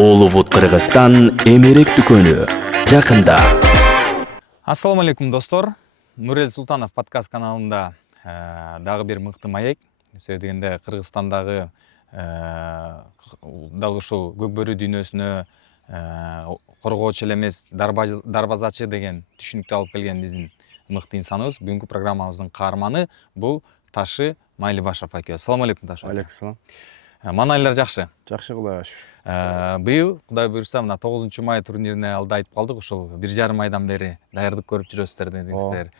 Hollywood Кыргызстан эмерек дүкөнү жакында. Ассаламу алейкум достор. Нурел Султанов подкаст каналында дагы бир мыкты маек. Себеби дегенде Кыргызстандагы дал ушул көкбөрү дүйнөсүнө коргоочу эле эмес, дарбазачы деген түшүнүктү алып келген биздин мыкты инсаныбыз. Бүгүнкү программабыздын каарманы бул Ташы Майлыбашев аке. Ассаламу алейкум Ташы аке. Алейкум салам. Маанайлар жакшы. Жакшы, Кудайга шүкүр. Быйыл Кудай буюрса мына 9 май турнирине алда айтып калдык, ушул 1,5 айдан бери даярдык көрүп жүрөсүздөр дедиңиздер.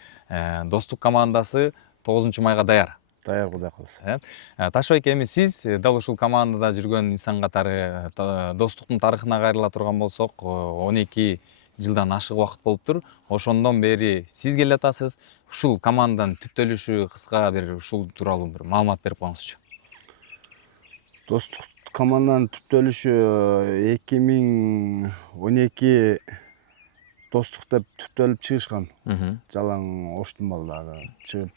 Достук командасы 9 майга даяр. Даяр, Кудай кылса. Ташы аке, эми сиз дал ушул командада жүргөн инсан катары достуктун тарыхына кайрыла турган болсок, 12 жылдан ашык убакыт болуптур. Ошондон бери сиз келатасыз. Ушул команданын түптөлүшү кыска бир ушул тууралуу бир маалымат берип коюңузчу. Достук команданын түптөлүшү 2012 достук деп түптөлүп чыгышкан. Жалаң оштун балдары чыгып,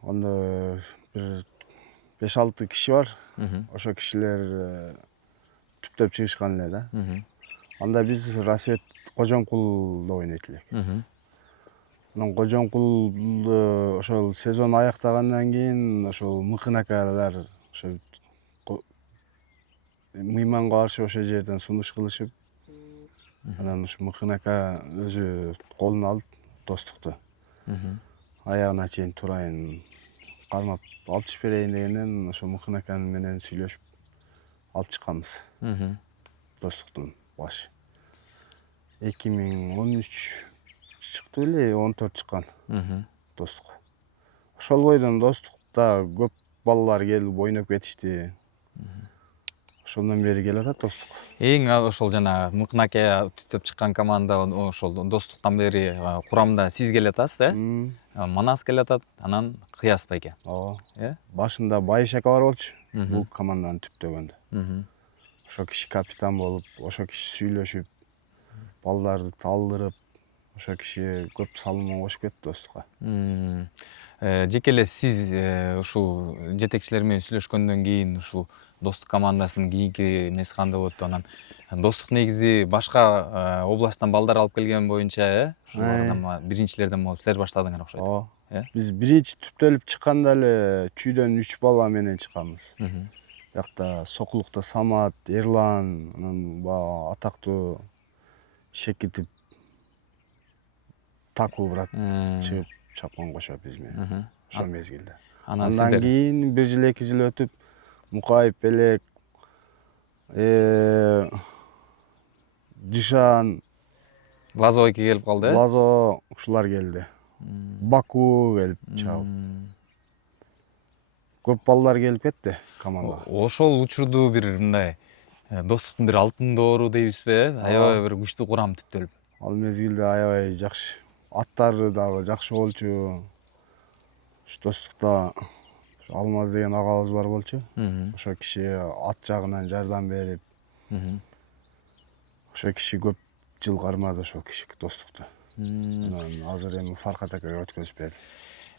анда бир 5-6 киши бар. Ошо кишилер түптөп чыгышкан эле да. Анда биз Рассвет Кожомкулда ойнойт элек. Анан Кожомкул ошол сезон аяктагандан кийин ошол Мыкынакалар ошо Мыйманга каршы ошол жерден сунуш кылышып, анан ушу Мыкынака өзү колуна алып достукту аягына чейин турайын кармап алып чыгып берейин дегенден ошо Мыкынаканы менен сүйлөшүп алып чыкканбыз. Достуктун башы 2013 чыкты эле, 14 чыккан достук. Ошол бойдон достукта көп балалар келип ойноп кетишти. Ошондон бери келатат достук. Эң ошол жана Мыкынака түптөп чыккан команда ошол достуктан бери курамда сиз келатасыз, Манас келатат, анан Кыяс байке. Ооба. Башында Байыш ака бар болчу, бул команданы түптөгөндө. Ошо киши капитан болуп, ошо киши сүйлөшүп, балдарды талдырып, ошо киши көп салымын кошуп кетти достукка. Жеке эле сиз ушул жетекчилер менен сүйлөшкөндөн кийин ушул достук командасынын кийинки эмеси кандай болот? Анан достук негизи башка областтан балдар алып келген боюнча, ушулардан биринчилерден болуп силер баштадыңар окшойт. Ооба. Биз биринчи түптөлүп чыкканда эле чүйдөн 3 бала менен чыкканбыз. Биякта Сокулукта Самат, Эрлан, анан баягы атактуу Шекитип Таку брат чыгып чапкан кошо биз менен ошол мезгилде. Андан кийин 1 жыл 2 жыл өтүп Мукаев, Белек, Жишан, Лазо эки келип калды. Лазо ушулар келди. Баку келип чабып. Көп балдар келип кетти командага. Ошол учурду бир мындай достуктун бир алтын доору дейбизби? Аябай бир күчтүү курам түптөлүп. Ал мезгилде аябай жакшы. Аттары дагы жакшы болчу. Ушу достукта Алмаз деген агабыз бар болчу. Ошо киши ат жагынан жардам берип. Ошо киши көп жыл кармады ошол киши достукту. Анан азыр эми Фаркат акага өткөзүп берди.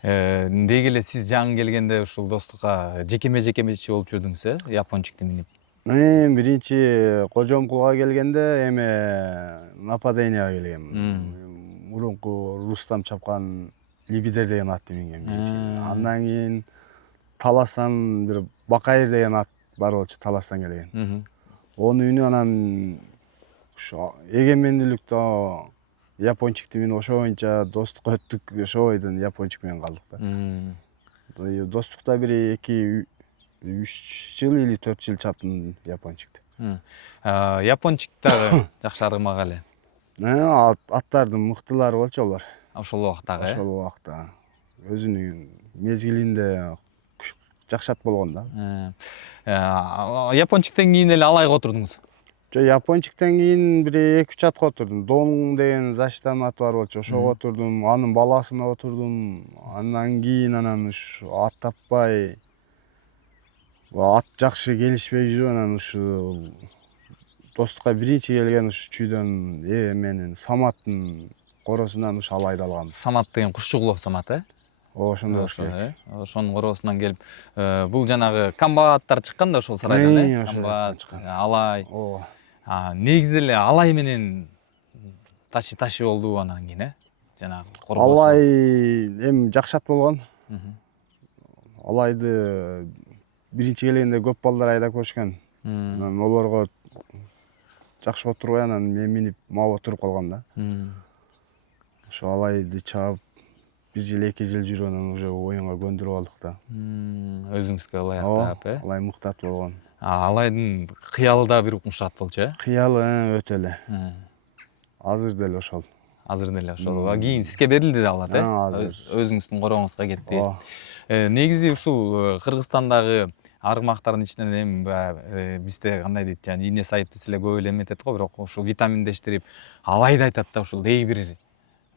Деги эле сиз жаңы келгенде ушул достукка жекеме-жекеметчи болуп жүрдүңүз, япончикти минип? Биринчи Кожомкулга келгенде эме нападенияга келгем. Мурунку Рустам чапкан Либидер деген атты минген биринчи. Андан кийин Таластан бир Бакайыр деген ат бар болчу, Таластан келген. Onu үнү анан ушу эгемендүүлүктө япончикти минип ошо боюнча достукка өттүк, ошо бойдон япончик менен калдык да. Достукта бир 2-3 жыл или 4 жыл чаптым япончикти. Япончик дагы жакшы аргымак эле. Аттардын мыктылары болчу алар. Ошол убактагы. Ошол убакта өзүнүн мезгилинде жакшы ат болгон да. Япончиктен кийин эле алайга отурдуңуз. Япончиктен кийин бир 2-3 атка отурдум. Дон деген защитанын аты бар болчу, ошого отурдум. Анын баласына отурдум. Андан кийин анан ушу ат таппай, ат жакшы келишпей жүрүп, анан ушу достукка биринчи келген ушу чүйдөн менин Саматтын коросунан ушу ал айдалганбыз. Самат деген Кушчугулов Самат, ошондой болуш керек. Ошонун короосунан келип, бул жанагы комбаттар чыккан да ошол сарайдан, ошол комбат, чыккан. алай. Ооба. Негизи эле алай менен ташы болдубу анан кийин, жанагы коргоосу. Алай эми жакшат болгон. Мгм. Алайды биринчи келгенде көп балдар айдап көрүшкөн. Анан олорго жакшы отурбай анан мен минип мага отуруп калгам да. Ошо алайды чаап 1 жыл 2 жыл жүрүп анан уже оюнга көндүрүп алдык да. Өзүңүзгө алай актап, Алай мыктат болгон. Алайдын кыялы да бир укмуштат болчу, Кыялы өтө эле. Азыр деле ошол. Азыр деле ошол. Кийин сизге берилди да алар, Азыр. Өзүңүздүн короңузга кетти. Ооба. Негизи ушул Кыргызстандагы аргымактардын ичинен эми баягы бизде кандай дейт, жана ийне сайып десе эле көп эле эметет го, бирок ушул витаминдештирип алайды айтат да, ушул дей бир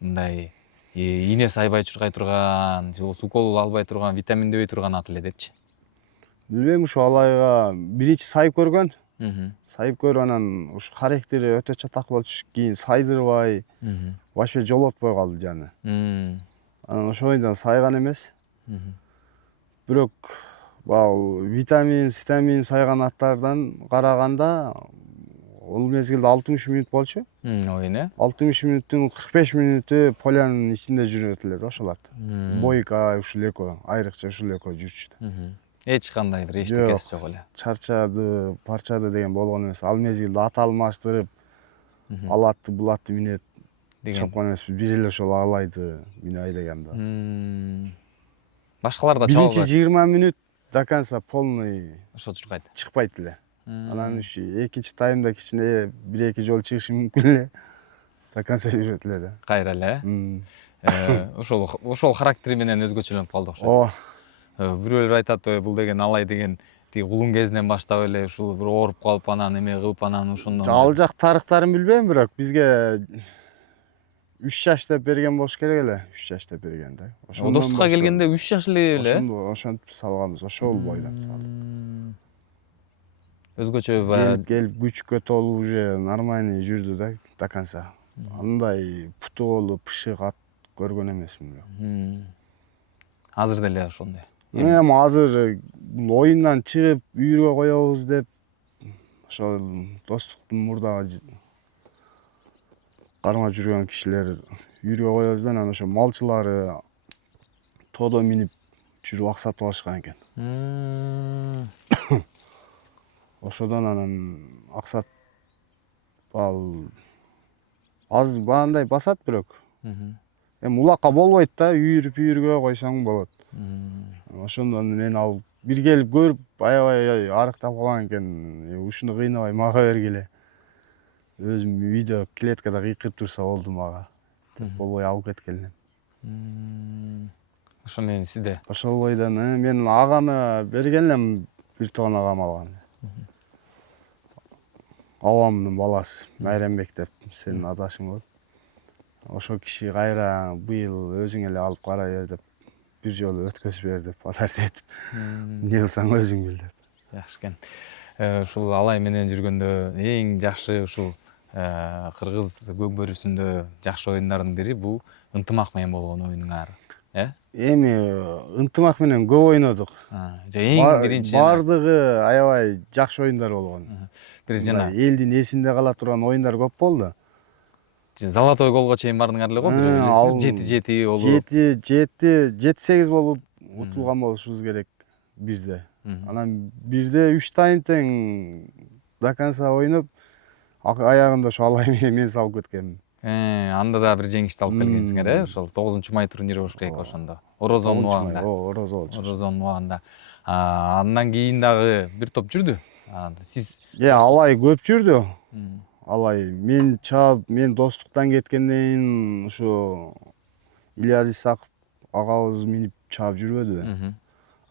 мындай ийне сайбай чуркай турган, же болбосо укол албай турган, витаминдебей турган ат эле депчи. Билбейм, ушу алайга биринчи сайып көргөн. Мхм. Сайып көрүп анан ушу характери өтө чатак болчу. Кийин сайдырбай, вообще жолотпой калды жаны. Анан ошол бойдон сайган эмес. Бирок бул витамин, стамин сайган аттардан караганда ол мезгилде 60 мүнөт болчу. Ойын, 60 мүнөттүн 45 мүнөтү полянын ичинде жүрөт эле да ошол ат. Бойка ушул экөө, айрыкча ушул экөө жүрчү. Эч кандай бир эчтекеси жок эле. Чарчады, парчады деген болгон эмес. Ал мезгилде ат алмаштырып, ал атты бул атты минет чапкан эмес. Бир эле ошол алайды мине айдагам да. Башкалар да чабалбайт. Биринчи 20 мүнөт до конца полный Ошо чуркайт. чыкпайт эле. Анан ушу экинчи таймда кичине 1-2 жолу чыгышы мүмкүн эле. До конца жүрөт эле да. Кайра эле. Ошол характери менен өзгөчөлөнүп калды окшойт. Ооба. Бирөөлөр айтат, бул деген алай деген тиги кулун кезинен баштап эле ушул бир ооруп калып анан эме кылып анан ошондон. Ал жак тарыхтарын билбейм, бирок бизге 3 жаш деп берген болуш керек эле. 3 жаш деп берген да. Достукка келгенде 3 жаш эле. Ошентип салганбыз, ошол бойдон салдык. Өзгөчө баягы келип күчкө толуп уже нормальный жүрдү да до конца. Андай путу болуп, пышык ат көргөн эмесмин бирок. Азыр деле ошондой. Эми азыр оюндан чыгып үйүргө коебуз деп ошол достуктун мурдагы кармап жүргөн кишилер үйүргө коебуз да анан ошо малчылары тоодо минип жүрүп аксатып алышкан экен. Ошодон анан аксат ал аз баандай басат бирок. Эми улакка болбойт да, үйүргө койсоң болот. Ошондон мен ал бир келип көрүп, аябай арыктап калган экен. Ушуну кыйнабай мага бергиле. Өзүм үйдө клеткада кыйкырып турса болду мага. Болбой алып кеткен элем. Ошол менен сизде. Ошол бойдон мен аганы берген элем, бир тон агам алган. Абамдын баласы Майрамбек деп, сенин адашың болот. Ошол киши кайра быйыл өзүң эле алып кара бер деп, бир жолу өткөзүп бер деп атарт этип. Эмне кылсаң өзүң бил деп. Жакшы экен. Ушул алай менен жүргөндө эң жакшы ушул кыргыз көкбөрүсүндө жакшы оюндардын бири бул ынтымак менен болгон оюнуңар. Эми ынтымак менен көп ойнодук. Эң биринчи бардыгы аябай жакшы оюндар болгон. Бир жана элдин эсинде кала турган оюндар көп болду. Золотой голго чейин бардыңар эле го, бир 7-7 болуп. 7-8 болуп утулган болушубуз керек бирде. Анан бирде 3 тайм тең до конца ойноп, аягында ошо алай менен мен салып кеткенмин. Анда да бир жеңишти алып келгенсиңер, Ошол 9-май турнири болуш керек ошондо. Орозонун убагында. Орозо болчу. Орозонун убагында. Андан кийин дагы бир топ жүрдү. Сиз алай көп жүрдү. Алай мен чаап, мен достуктан кеткенден кийин ушу Ильяс Исаков агабыз минип чаап жүрбөдүбү.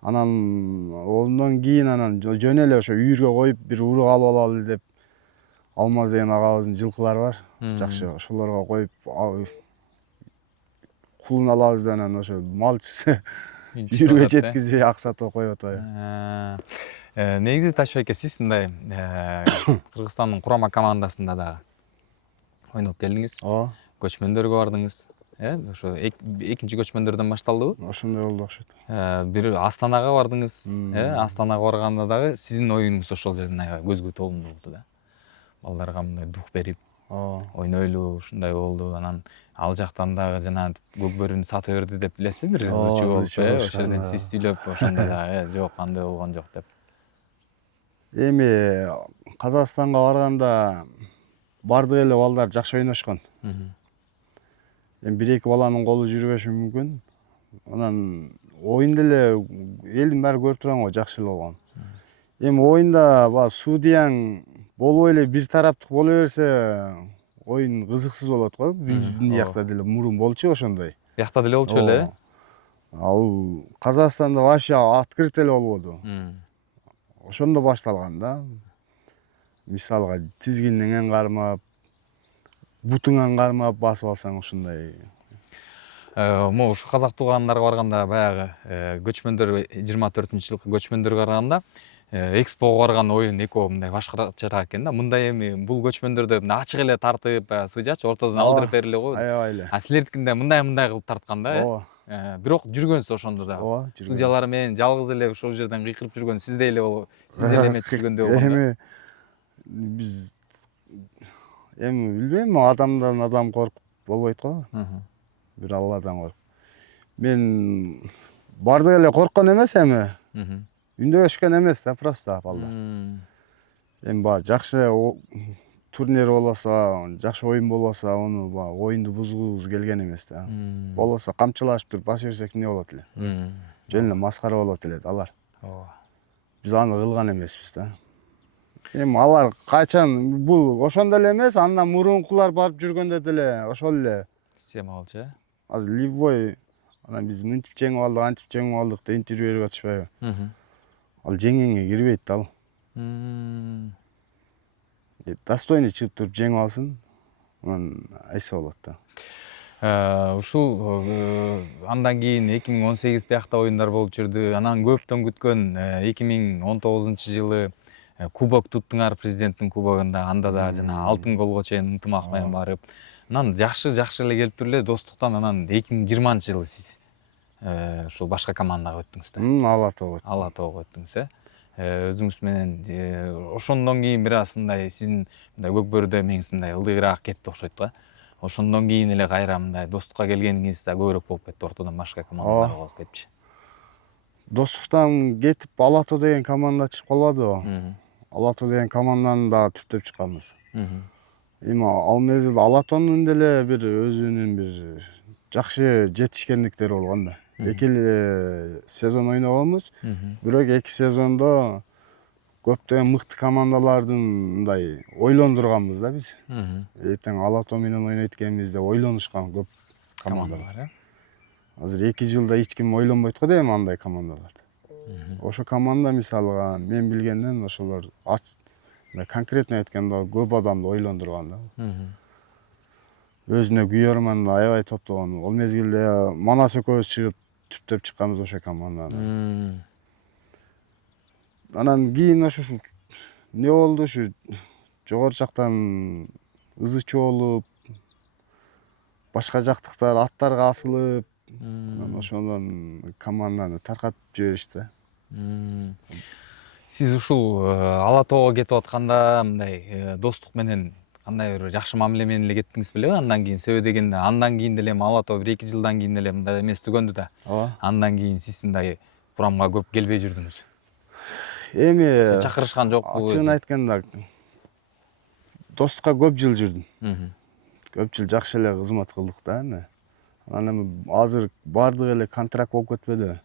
Анан ондон кийин анан жөн эле ошо үйүргө коюп бир урук алып алалы деп Алмаз деген агабыздын жылкылары бар. Жакшы, ошолорго коюп кулун алабыз да анан ошо малчысы үйүргө жеткизбей аксатып коюп атабы. Негизи Ташбек эке, сиз мындай Кыргызстандын курама командасында да ойноп келдиңиз. Ооба. Көчмөндөргө бардыңыз. ошо экинчи көчмөндөрдөн башталдыбы? Ошондой болду окшойт. Бир Астанага бардыңыз. Астанага барганда дагы сиздин оюнуңуз ошол жерден аябай көзгө толумдуу болду да. Балдарга мындай дух берип, ойнойлу ушундай болду. Анан ал жактан дагы жана Көкбөрүнү сата берди деп билесизби, бир ызычуу болуп, ошол жерден сиз сүйлөп ошондо дагы жок, андай болгон жок деп. Эми Казакстанга барганда бардык эле балдар жакшы ойношкон. Эми бир-эки баланын колу жүрбөшү мүмкүн. Анан оюнду эле элдин баары көрүп турган го жакшы эле болгон. Эми оюнда баягы судьяң болбой эле бир тараптык боло берсе, оюн кызыксыз болот го. Биздин жакта деле мурун болчу ошондой. Биякта деле болчу эле, Ал Казакстанда вообще открыт эле болбоду. Ошондо башталган да. Мисалга тизгинден кармап, бутуңан кармап басып алсаң ушундай. Могу ушу казак туугандарга барганда баягы көчмөндөр 24-жылкы көчмөндөргө караганда экспого барган оюн экөө мындай башкачараак экен да. Мындай эми бул көчмөндөрдө мындай ачык эле тартып, судьячы ортодон алдырып бериле го. Аябай эле. Силердикинде мындай кылып тарткан да. Ооба. Бирок жүргөнсүз ошондо да. Ооба. Судьялар менен жалгыз эле ошол жерден кыйкырып жүргөн сиздей эле болуп, сиз эле эметип жүргөндөй болгон. Эми биз билбейм, адамдан адам коркуп болбойт го. Бир Алладан коркуп. Мен бардык эле корккон эмес эми. Үндөшкөн эмес да, просто балдар. Эми баягы жакшы турнир болосо, жакшы оюн болосо, аны баягы оюнду бузгубуз келген эмес да. Болосо камчылашып туруп баса берсек эмне болот эле? Жөн эле маскара болот эле да алар. Ооба. Биз аны кылган эмеспиз да. Эми алар качан бул ошондо эле эмес, андан мурункулар барып жүргөндө деле ошол эле Система болчу, э? азыр Ливбой, анан биз мынтип жеңип алдык, антип жеңип алдык деп интервью берип атышпайбы? Ал жеңеңе кирбейт да ал. Достойный чыгып туруп жеңип алсын, анан айтса болот да. Ушул андан кийин 2018 биякта оюндар болуп жүрдү. Анан көптөн күткөн 2019-жылы кубок туттуңар, президенттин кубогунда. Анда да жана алтын голго чейин ынтымак менен барып. Анан жакшы эле келип туруп эле достуктан анан 2020-жылы сиз ушул башка командага өттүңүз да. Ала тоого өттүңүз, э? Өзүңүз менен ошондон кийин бир аз мындай сиздин мындай Көкбөрүдө эмеңиз мындай ылдыйраак кетти окшойт го. Ошондон кийин эле кайра мындай достукка келгениңиз да көбүрөөк болуп кетти, ортодон башка командаларга болуп кетчү. Достуктан кетип Алато деген команда чыгып калбадыбы? Алато деген команданы да түптөп чыкканбыз. Эми ал мезгилде Алатонун деле бир өзүнүн бир жакшы жетишкендиктери болгон да. Эки эле сезон ойногонбуз. Бирок эки сезондо көптөгөн мыкты командалардын мындай ойлондурганбыз да биз. Эртең Алато менен ойнойт экенбиз деп ойлонушкан көп командалар. Азыр 2 жылда эч ким ойлонбойт го дейм андай командаларды. Ошо команда мисалга мен билгенден ошолор конкретно айтканда көп адамды ойлондурган да. Өзүнө күйөрман аябай топтогон. Ол мезгилде Манас экөөбүз чыгып түптөп чыкканбыз ошо команданы. Анан кийин ошо эмне болду, ушу жогору жактан ызычуу болуп, башка жактыктар аттарга асылып, анан ошондон команданы таркатып жиберишти. Сиз ушул Ала тоого кетип атканда мындай достук менен кандай бир жакшы мамиле менен эле кеттиңиз белеби? Андан кийин сөбө дегенде, андан кийин деле Ала тоо 1-2 жылдан кийин деле мындай эмес түгөндү да. Андан кийин сиз мындай курамга көп келбей жүрдүңүз. Эми чакырышкан жокпу? Ачыгын айтканда достукка көп жыл жүрдүм. Көп жыл жакшы эле кызмат кылдык да эми. Анан азыр бардык эле контракт болуп кетпеди.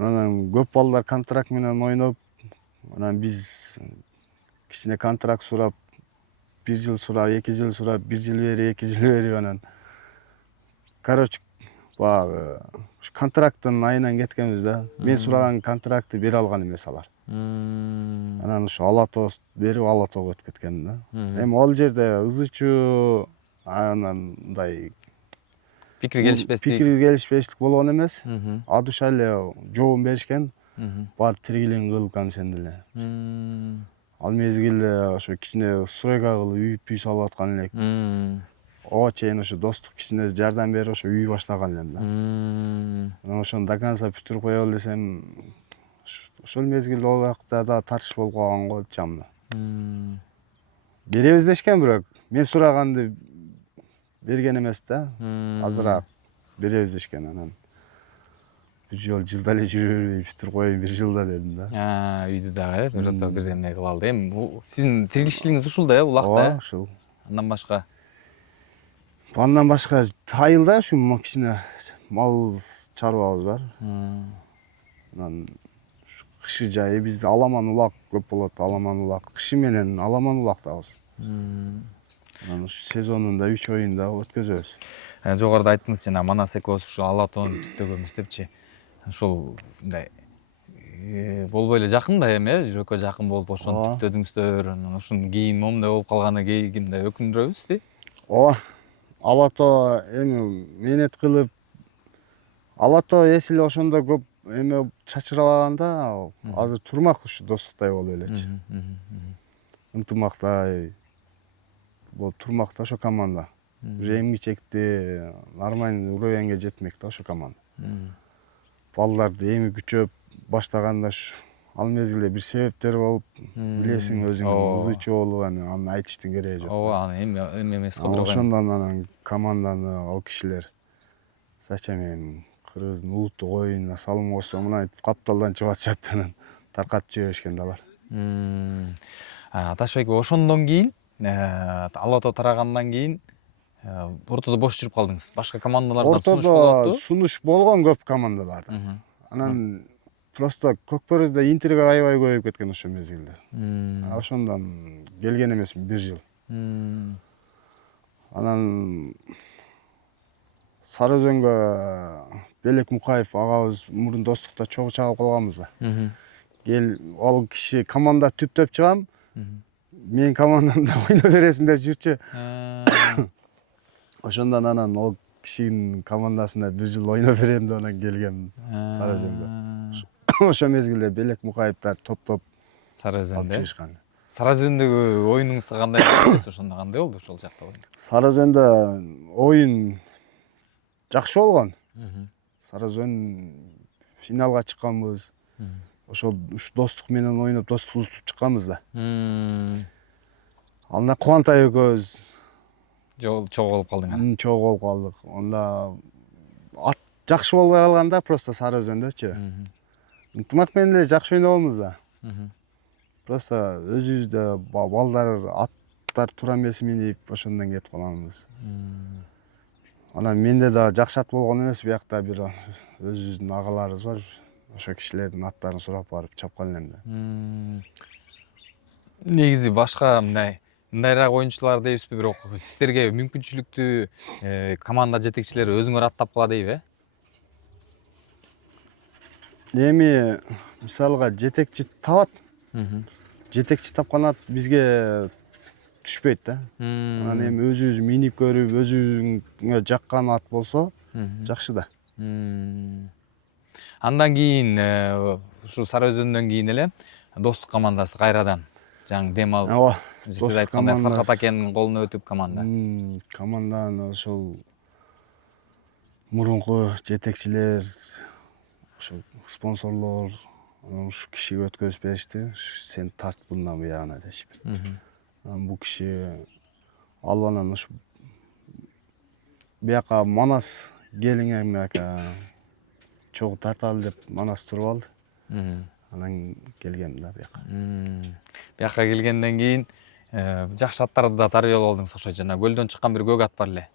Анан көп балдар контракт менен ойноп, анан биз кичине контракт сурап, 1 жыл сурап, 2 жыл сурап, 1 жыл бери, 2 жыл бери анан короче баягы контракттын айынан кеткенбиз да. Мен сураган контрактты бере алган эмес алар. Анан ушу Ала тоо берип Ала тоого өтүп кеткен да. Эми ал жерде ызычуу, анан мындай пикир келишпештик болгон эмес. А душа эле жообун беришкен. Барып тиргилин кыл сен деле. М. Ал мезгилде ошо кичине стройка кылып үй салып аткан элек. ого чейин ошо достук кичине жардам берип ошо үй баштаган элем да. Анан ошону до конца бүтүрүп коелу десем, ошол мезгилде ол жакта да тартыш болуп калган го чамда. Беребиз дешкен, бирок мен сураганды берген эмес да. Азыраак беребиз дешкен. Анан бир жол жылда эле жүрө бербей бүтүрүп коеюн бир жылда дедим да. Үйдү дагы биротто бир эме кыла алды. Эми сиздин тиргичилигиңиз ушул да, улакта. Ооба, ушул. Андан башка. Андан башка айылда ушу кичине мал чарбабыз бар. Анан кышы жайы бизде аламан улак көп болот. Аламан улак кышы менен аламан улактабыз. Анан ушу сезонунда 3 оюнда өткөзөбүз. Жогоруда айттыңыз жана Манас экөөбүз ушу ала тоон түттөгөнбүз депчи. Ошол мындай болбой эле жакын да эми, жүрөккө жакын болуп ошону түттөдүңүздөр. Анан ушунун кийин момундай болуп калганы кийинде өкүндүрөбүз да. Ооба. Алато эми мээнет кылып алато эсиле ошондо көп эме чачырабаганда азыр турмак ушу достуктай болуп элечи. Ынтымактай болуп турмак да ошо команда. Уже эмгичекти нормальный уровеньге жетмек да ошо команда. Балдарды эми күчөп баштаганда ал мезгилде бир себептер болуп, билесиң өзүң ызы чоолуп аны айтыштын кереги жок. Ооба, аны эми эмес го. Ошондон анан команданы ал кишилер зачем эми кыргыздын улуттук оюнуна салым кошсо мына капталдан чыгып атышат анан таркатып жиберишкен да бар. Аташбек, ошондон кийин Алато тарагандан кийин ортодо бош жүрүп калдыңыз. Башка командалардан сунуш болуп Ортодо сунуш болгон көп командаларда. Анан просто Көкбөрүдө Интерге аябай көбөйүп кеткен ошол мезгилде. Ошондон келген эмесмин бир жыл. Анан Сары Өзөнгө Белек Мукаев агабыз мурун достукта чогуу чагып калганбыз да. Ал киши команда түптөп чыгам, мен командамда ойноо бересиң деп жүрчү. Ошондон анан ал кишинин командасында бир жыл ойноо берем деп анан келгем Сары Өзөнгө. Ошо мезгилде Белек Мукаевдер топтоп Сары алып Өзөндө. чыгышкан. Сары Өзөндөгү оюнуңузда кандай болду? Ошондо кандай болду ошол жакта оюн? Сары Өзөндө оюн жакшы болгон. Сары Өзөн финалга чыкканбыз. Ошол достук менен ойноп достук утуп чыкканбыз да. Анда Кубантай экөөбүз чогуу болуп калдың ана. Чогуу болуп калдык. Анда ат жакшы болбой калганда просто Сары Өзөндөчү. Ынтымак менен эле жакшы ойногонбуз да. Просто өзүбүздө балдар аттар туура эмес минип ошондон кетип калганбыз. Анан менде да жакшы ат болгон эмес, биякта бир өзүбүздүн агаларыбыз бар. Ошо кишилердин аттарын сурап барып чапкан элем да. Негизи башка мындайраак оюнчулар дейбизби, бирок сиздерге мүмкүнчүлүктү команда жетекчилери өзүңөр аттап кала дейби, Эми мисалга жетекчи табат. Жетекчи тапкан ат бизге түшпөйт да. Анан эми өзүбүз минип көрүп, өзүңө жаккан ат болсо жакшы да. Андан кийин ушу Сары Өзөндөн кийин эле достук командасы кайрадан жаңы дем алып, Ооба. сиз айткандай Фархат акенин колуна өтүп команда. Команданы ошол мурунку жетекчилер, ошол спонсорлор ушу кишиге өткөзүп беришти. Сен тарт мындан буягына дешип. Анан бул киши ал анан ушу бияка Манас келиңер мияка чогуу тарталы деп Манас туруп алды. Анан келгем да бияка. Бияка келгенден кийин жакшы аттарды да тарбиялап алдыңыз окшойт. Жана көлдөн чыккан бир көк ат бар эле.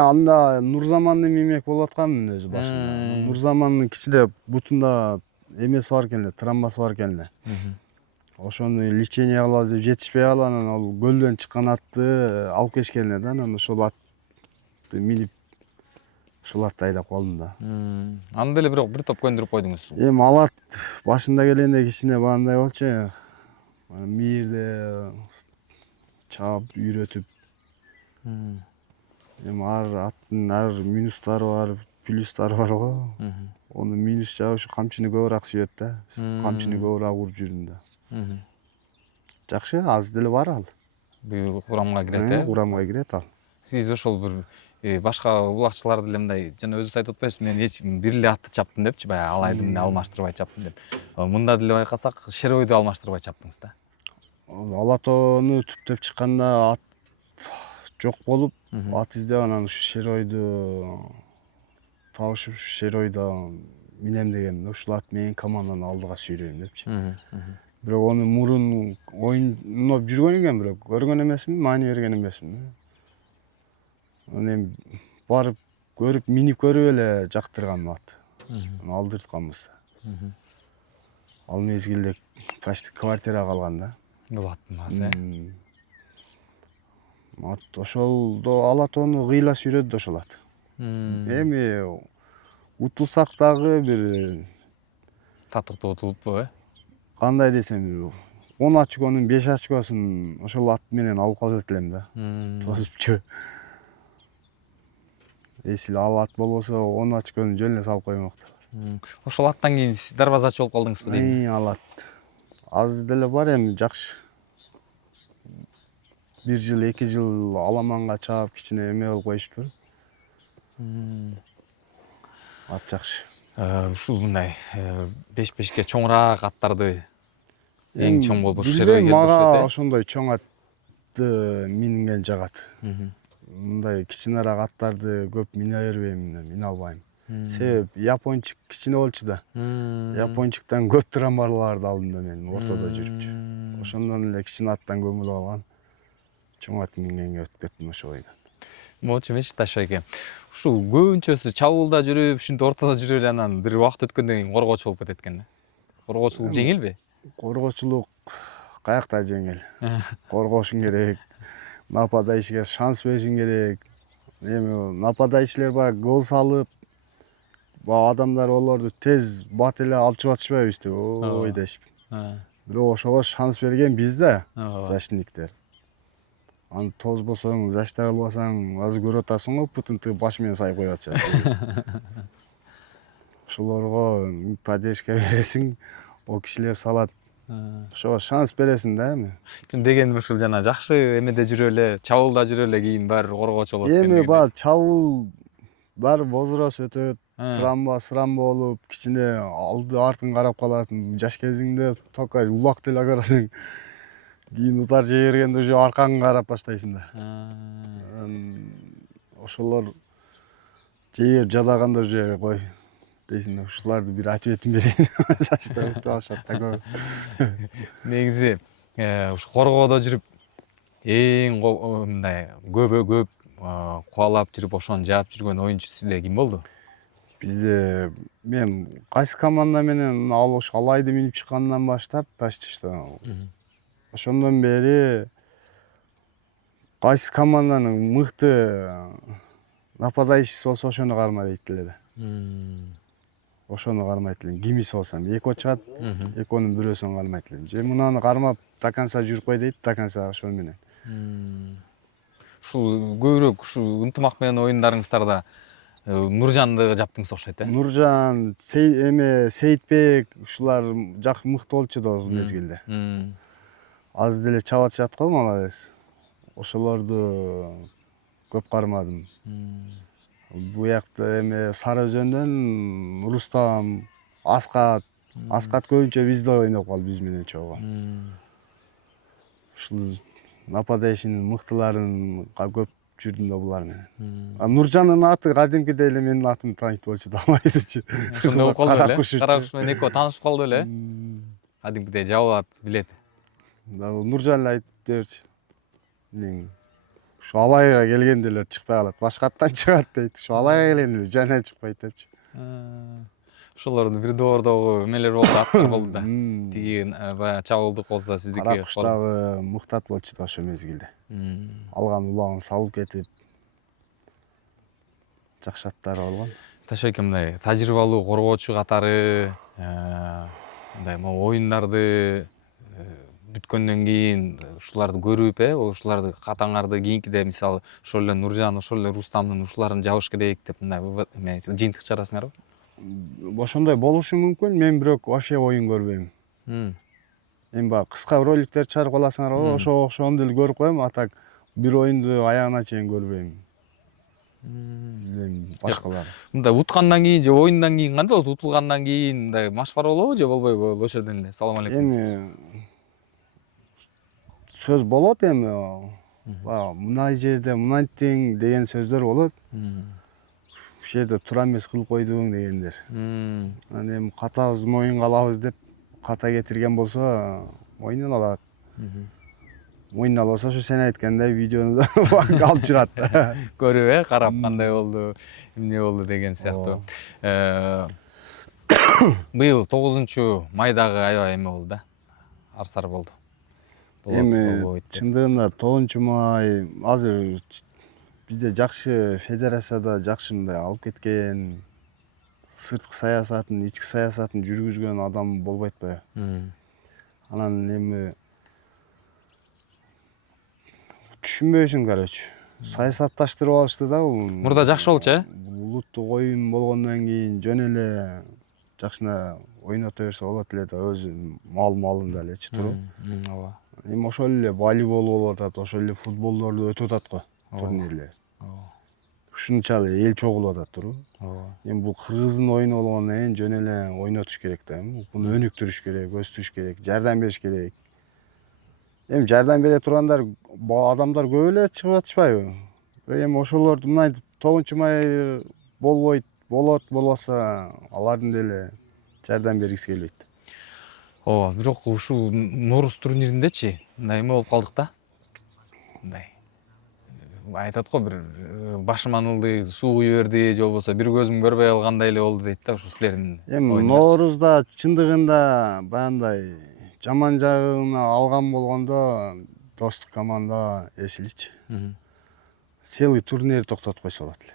Анда Нурзаманды мимек болуп аткан өзү башында. Нурзамандын кичине бутунда эмеси бар экен эле, травмасы бар экен эле. Ошону лечение кылабыз деп жетишпей калып, анан ал көлдөн чыккан атты алып келишкен эле да. Анан ошол атты минип ушул атты айдап калдым да. Анда эле бирок бир топ көндүрүп койдуңуз. Эми ал ат башында келгенде кичине баандай болчу. Мээрде чаап үйрөтүп. Эми аттын минустары бар, плюстары бар го. Onu minus жагы ушу камчыны көбүрөөк сүйөт да. Камчыны көбүрөөк уруп жүрдүм да. Жакшы, аз деле бар ал. Бул курамга кирет, Курамга кирет ал. сиз ошол бир башка булакчылар деле мындай жана өзүңүз айтып атпайсызбы, мен эч бир эле атты чаптым депчи, баягы алайды менен алмаштырбай чаптым деп. Мында деле байкасак шеройду алмаштырбай чаптыңыз да. Алатоону түптөп чыкканда ат жок болуп, ат издеп анан ушу шеройду табышып, шеройду минем дегем, ушул ат менен команданы алдыга сүйрөйм депчи. Бирок ону мурун оюнноп жүргөн экен, бирок көргөн эмесмин, маани берген эмесмин. Анан эми барып көрүп, минип көрүп эле жактыргам ат. Алдыртканбыз. Ал мезгилде почти квартирага калган да. Бул аттын баасы. Ошолдо алатоону кыйла сүйрөдү ошол ат. Эми утулсак дагы бир Татыктуу утулуппу, кандай десем, 10 очконун 5 очкосун ошол ат менен алып калып элем да. Тосупчу. Если ал ат болбосо 10 очкону жөн эле салып коймоктор. Ошол аттан кийин сиз дарбазачы болуп калдыңызбы дейм. Ал ат аз деле бар эми, жакшы. 1 жыл, 2 жыл аламанга чаап кичине эме кылып коюштур. Ат жакшы. Ушул мындай 5-5ке чоңураак аттарды эң чоң болуп шерой келди мага ошондой чоң атты минген жагат. Мындай кичинерээк аттарды көп мине бербейм, мине албайм. Себеп япончук кичине болчу да. Япончуктан көп трамбарларды алдым да мен ортодо жүрүпчү. Ошондон эле кичине аттан көңүл алган. Чоң ат мингенге өтүп кеттим ошо ойдон. Болчу эмес Ташо эке. Ушул көбүнчөсү чабуулда жүрүп, ушинтип ортодо жүрүп эле анан бир убакыт өткөндөн кийин коргоочу болуп кетет экен да. Коргоочулук жеңилби? Коргоочулук каякта жеңил. Коргошуң керек. Нападающийге шанс беришиң керек. Эми нападающийлер баягы гол салып, адамдар олорду тез бат эле алып чыгып атышпайбызбы, ой дешип. Бирок ошого шанс берген биз да, защитниктер. Аны тозбосоң, защита кылбасаң, азыр көрүп атасың го, путинти баш менен сайып коюп атышат. Ошолорго поддержка бересиң, о кишилер салат. Ошого шанс бересиң да эми. Дегеним ушул жана жакшы эмеде жүрүп эле, чабуулда жүрүп эле кийин баары коргоочу болот. Эми баягы чабуул баары возраст өтөт, травма болуп, кичине алды артын карап каласың. Жаш кезиңде только улак деле көрөсүң. Кийин удар жей бергенде уже аркаңы карап баштайсың да. Ошолор жейип жадаганда уже кой дейсиң да, ушуларды бир ответин берейин. Жаштар өтүп алышат да көп. Негизи ушу коргоодо жүрүп эң мындай көп кубалап жүрүп ошону жаап жүргөн оюнчу сизде ким болду? Бизде мен кайсы команда менен алайды минип чыккандан баштап почти что ошондон бери кайсы команданын мыкты нападающийси болсо ошону кармайт эле да. Ошону кармайт элем. Кимиси болсо эко чыгат, эконун бирөөсүн кармайт элем. Же мунаны кармап до конца жүрүп кой дейт, до конца ошол менен. Ушул көбүрөөк ушул ынтымак менен оюндарыңыздарда Нуржанды жаптыңыз окшойт, Нуржан, Сейитбек ушулар жак мыкты болчу да ошол мезгилде. Аз деле чабат жатат го молодец. Ошолорду көп кармадым. Буякта эми Сары Өзөндөн Рустам, Аскат көбүнчө бизде ойноп калды, биз менен чогуу. Ушул нападающийнин мыктыларын көп жүрдүм да булар менен. Нуржандын аты кадимкидей эле менин атымды таанып болчу да, алайдычы. Ошондой болуп калды эле. Каракуш менен эко таанышып калды эле. Кадимкидей жабылат, билет. Нуржан эле айтып берчү. Ушу алайга келгенде эле чыкпай калат, башка аттан чыгат дейт. Ушу алайга келгенде эле жана чыкпайт депчи. Ошолордун бир доордогу эмелер болду, аттар болду да. Тиги баягы чабуулдук болсо сиздики. Каракуштагы мыкты ат болчу да ошол мезгилде. Алган улагын салып кетип жакшы аттары болгон. Ташо эке, мындай тажрыйбалуу коргоочу катары мындай оюндарды бүткөндөн кийин ушуларды көрүп, ушуларды катаңарды кийинкиде мисалы ошол эле Нуржан, ошол эле Рустамдын ушуларын жабыш керек деп мындай жыйынтык чыгарасыңарбы? Ошондой болушу мүмкүн, мен бирок вообще оюн көрбөйм. Эми баягы кыска роликтер чыгарып каласыңар го, ошого окшогон деле көрүп коем, а так бир оюнду аягына чейин көрбөйм. Билем башкалар. Мындай уткандан кийин же оюндан кийин кандай болот? Утулгандан кийин мындай машфар болобу же болбойбу? Ошодон эле. Салам алейкум. Эми сөз болот эми. Мына жерде мынантиң деген сөздөр болот. Ушул жерде туура эмес кылып койдуң дегендер. Анан эми катабыз моюнга алабыз деп ката кетирген болсо мойнуна алат. Мойнуна албаса ошо сен айткандай видеону алып чыгат. Көрүп карап кандай болду, эмне болду деген сыяктуу. Быйыл 9-майдагы аябай эме болду да. Арсар болду. Эми чындыгында 9-май азыр бизде жакшы федерацияда жакшы мындай алып кеткен, сырткы саясатын, ички саясатын жүргүзгөн адам болбойт атпайбы? Анан эми түшүнбөйсүң, короче. Саясатташтырып алышты да бул. Мурда жакшы болчу, Улуттук оюн болгондон кийин жөн эле жакшына ойното берсе болот эле да, өзү малында элечи туруп. Ооба. Эми ошол эле волейбол болуп атат, ошол эле футболдорду өтүп атат го, турнирлер. Ушунчалык эл чогулуп атат туруп. Эми бул кыргыздын оюну болгондон кийин жөн эле ойнотуш керек да. Буну өнүктүрүш керек, өстүрүш керек, жардам бериш керек. Эми жардам бере тургандар адамдар көп эле чыгып атышпайбы? Эми ошолорду мына 9-май болбойт, болот, болбосо алардын деле жардам бергиси келбейт. Ооба, бирок ушул Нооруз турнириндечи мындай эме болуп калдык да. Мындай айтат го, бир башым анылды, суу куюу берди, же болбосо бир көзүм көрбөй калгандай эле болду дейт да, ушу силердин. Эми Ноорузда чындыгында баягындай жаман жагына алган болгондо достук команда эсиличи. Целый турнир токтотуп койсо болот эле.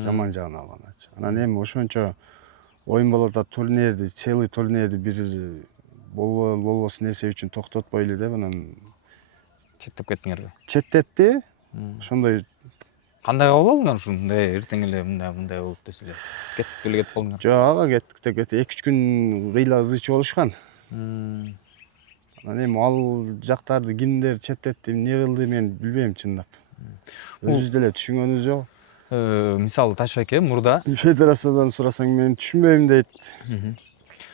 Жаман жагына алганчы. Анан эми ошончо оюн болуп атат, турнирди, целый турнирди бир болбосун нерсе үчүн токтотпойлу деп анан Четтеп кеттиңерби? Четтетти. Ошондой Кандай кабыл алдыңар ушундай эртең эле мындай болуп десилер? Кеттик эле кетип калдыңар. жок, ага кеттик деп кетти. 2-3 күн кыйла ызычы болушкан. Анан эми ал жактарды кимдер четтетти, эмне кылды мен билбейм чындап. Өзүбүз деле түшүнгөнүбүз жок. Мисалы Таш айке мурда Федерациядан сурасаң мен түшүнбөйм дейт.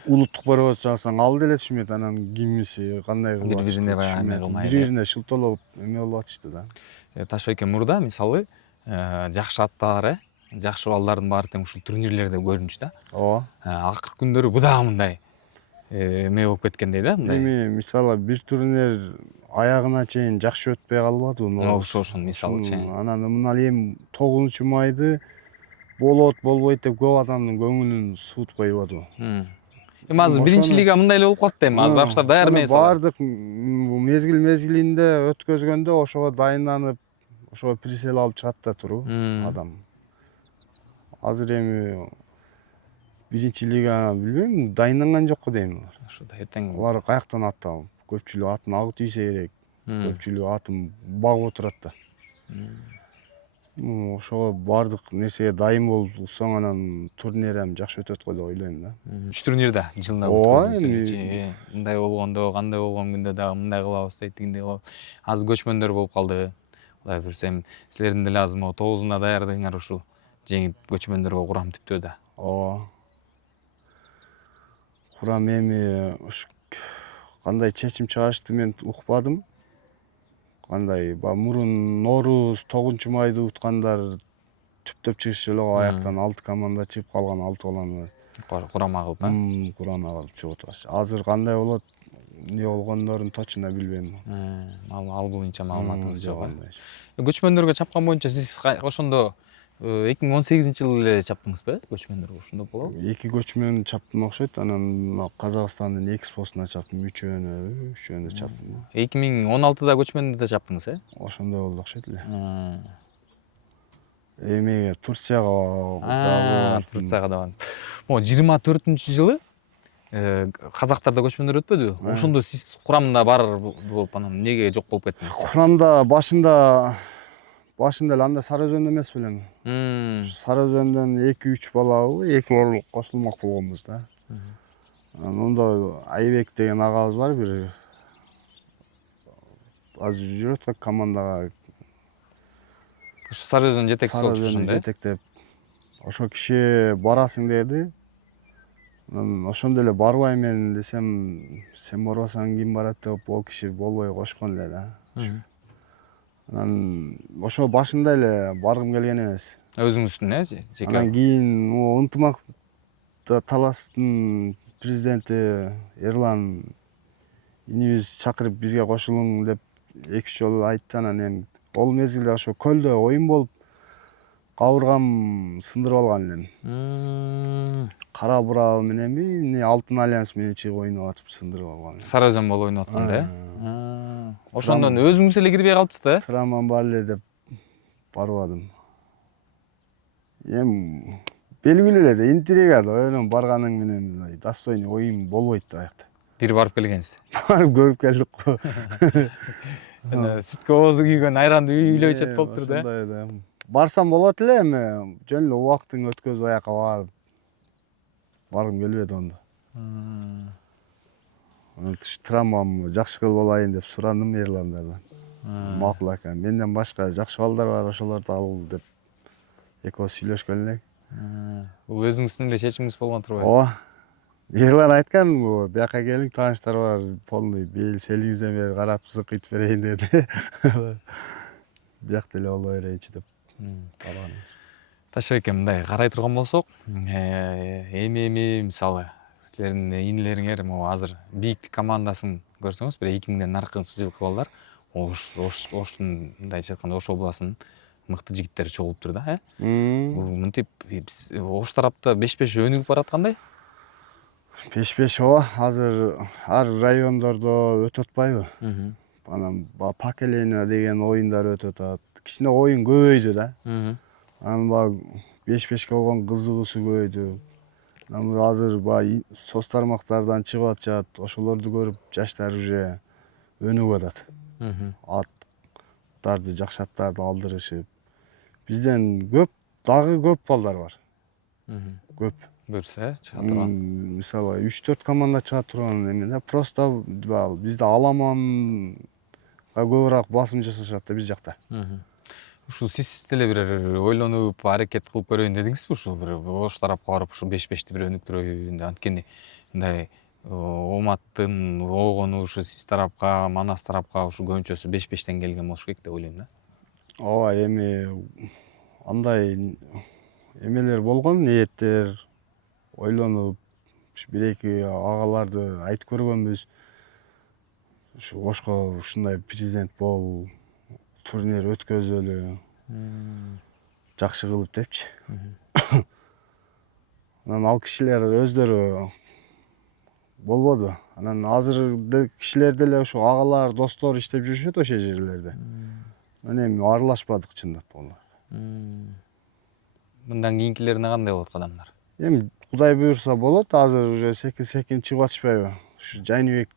Улуттук борборчу чакырсаң ал деле түшүнбөйт. Анан кимиси кандай кылып бири-бирине баягы эме кылмай. Бири-бирине шылтоолоп эме болуп атышты да. Таш айке мурда мисалы жакшы аттар, жакшы балдардын баары тең ушул турнирлерде көрүнчү да. Ооба. Акыркы күндөрү бу дагы мындай эме болуп кеткендей да, мындай. Эми мисалы бир турнир аягына чейин жакшы өтпөй калбадыбы? Ошон мисалычы. Анан мына эми 9-майды болот, болбойт деп көп адамдын көңүлүн суутуп коюп атабы? Эми азыр биринчи лига мындай эле болуп калды эми. Азыр байкуштар даяр эмес. Баардык мезгилинде өткөзгөндө ошого дайынданып, ошого прицел алып чыгат да туруп адам. Азыр эми биринчи лига билбейм, дайынданган жокко дейм. Ошо да эртең Алар каяктан ат алып? Көпчүлүгү атын агы тийсе керек. Көпчүлүгү атын багып отурат да. Ошого баардык нерсеге дайын болсоң анан турнир эми жакшы өтөт го деп ойлойм да. 3 турнирде жылда өткөрүлсө, мындай болгондо, кандай болгон күндө дагы мындай кылабыз дейт, тигиндей кылабыз. Азыр көчмөндөр болуп калды. Кудай буйрса эми силердин деле азыр могу 9-уна даярдыгыңар ушул жеңип көчмөндөргө курам түптөө да. Ооба. Курам эми кандай чечим чыгарышты мен укпадым. Кандай мурун Нооруз 9-майды уткандар түптөп чыгышчу эле аяктан 6 команда чыгып калган, 6 баланы Курама кылып, курама кылып чыгып атышты. Азыр кандай болот, эмне болгондорун точно билбейм. Ал боюнча маалыматыңыз жок. Көчмөндөргө чапкан боюнча сиз ошондо 2018-жылы эле чаптыңызбы, көчмөндөргө ошондо болобу? 2 көчмөн чаптым окшойт. Анан Казакстандын экспосуна чаптым, 3-өөнө чаптым. 2016-да көчмөндөрдө чаптыңыз, Ошондой болду окшойт эле. Эмеге Турцияга Турцияга да бардыңыз. Могу 24-жылы казактарда көчмөндөр өтпөдүбү? Ошондо сиз курамда бар болуп анан эмнеге жок болуп кеттиңиз? Курамда башында эле анда Сары Өзөндө эмес белем. Сары Өзөндөн 2-3 балабы, 2 орун кошулмак болгонбуз да. Ондо Айбек деген агабыз бар, бир азыр жүрөт го командага Ушу Сары Өзөнүн жетекчиси Сары болчу Өзөнүн ошондо. жетектеп. Ошо киши барасың деди. Ошондо эле барбайм мен десем, сен барбасаң ким барат деп ол киши болбой кошкон эле да. Анан ошо башында эле баргым келген эмес. Өзүңүздүн жеке. Анан кийин ынтымак таластын президенти Эрлан инибиз чакырып бизге кошулуң деп 2-3 жолу айтты. Анан эми ол мезгилде ошо көлдө оюн болуп кабыргам сындырып алган элем. Кара Бурал мененби, эмне Алтын Альянс менен чыгып ойноп атып сындырып алган. Сары Өзөн болуп ойноп атканда э. Ошондон өзүңүз эле кирбей калыпсыз да? Травмам бар эле деп барбадым. Эми белгилүү эле да, интрига да, оюнун барганың менен достойный оюн болбойт да аякта. Бир барып келгенсиз. Барып көрүп келдик го. Жана сүткө оозу күйгөн айранды үйлөп ичет болуптур да. Ошондой да. Барсам болот эле, эми жөн эле убактын өткөзүп аяка барып баргым келбеди ондо. Травмам жакшы кылып алайын деп сурандым Эрландардан. Макул ака, менден башка жакшы балдар бар, ошолорду ал деп экөөбүз сүйлөшкөн элек. Бул өзүңүздүн эле чечимиңиз болгон турбайбы? Ооба. Эрлан айткан, бияка келиң, тааныштар бар, полный бел селиңизден бери каратып зыкыйтып берейин деди. Биякта эле боло берейинчи деп алганбыз. Ташбек мындай карай турган болсок, эми мисалы силердин инилериңер могу азыр бийиктик командасын көрсөңүз, бир 2000ден наркы жылкы балдар Оштун мындайча айтканда Ош областынын мыкты жигиттери чогулуптур да, Бул мынтип Ош тарапта 5-5 өнүгүп бараткандай? 5-5 ооба, азыр ар райондордо өтүп атпайбы? Анан поколение деген оюндар өтүп атат. Кичине оюн көбөйдү да. Анан баягы 5-5ке болгон кызыгуусу көбөйдү. Анан азыр баягы соц тармактардан чыгып атышат, ошолорду көрүп жаштар уже өнүгүп атат. Аттарды, жакшы аттарды алдырышып. Бизден дагы көп балдар бар. Көп. Буюрса, чыга турган. Мисалы 3-4 команда чыга турган эме да. Просто бизде аламанга көбүрөөк басым жасашат да биз жакта. Ушул сиз деле бир ойлонуп, аракет кылып көрөйүн дедиңизби ушул бир Ош тарапка барып ушул 5-5ти бир өнүктүрөйүн деп? Анткени мындай Оматтын оогону ушу сиз тарапка, Манас тарапка ушу көбүнчөсү 5-5тен келген болуш керек деп ойлойм да. Ооба, эми андай эмелер болгон, ниеттер ойлонуп, ушу 1-2 агаларды айтып көргөнбүз. Ушу Ошко ушундай президент болуп, турнир өткөзөлү, жакшы кылып депчи. Анан ал кишилер өздөрү болбоду. Анан азыр кишилер деле ушу агалар, достор иштеп жүрүшөт ошол жерлерде. Анан эми аралашпадык чындап болгондо. Мындан кийинкилерине кандай болот кадамдар? Эми Кудай буйрса болот, азыр уже секин чыгып атышпайбы? Ушу Жайныбек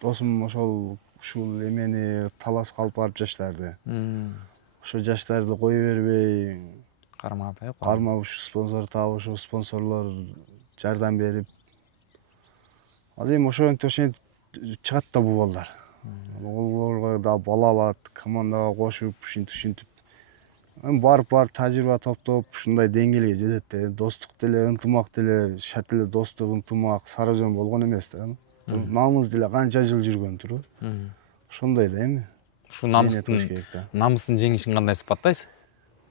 досум ушул эмени таласка алып барып жаштарды. Ошо жаштарды кое бербей, кармап ушу спонсор таап, ошо спонсорлор жардам берип. Азыр эми ошентип чыгат да бул балдар. Олорго да бала алат, командага кошуп, ушинтип. Барып тажрыйба топтоп, ушундай деңгээлге жетет да. Достук деле, ынтымак деле, шарт эле достук, ынтымак, Сары Өзөн болгон эмес да. Намыс деле канча жыл жүргөн турбу. Ошондой да эми. Ушу намыстын жеңишин кандай сыпаттайсыз?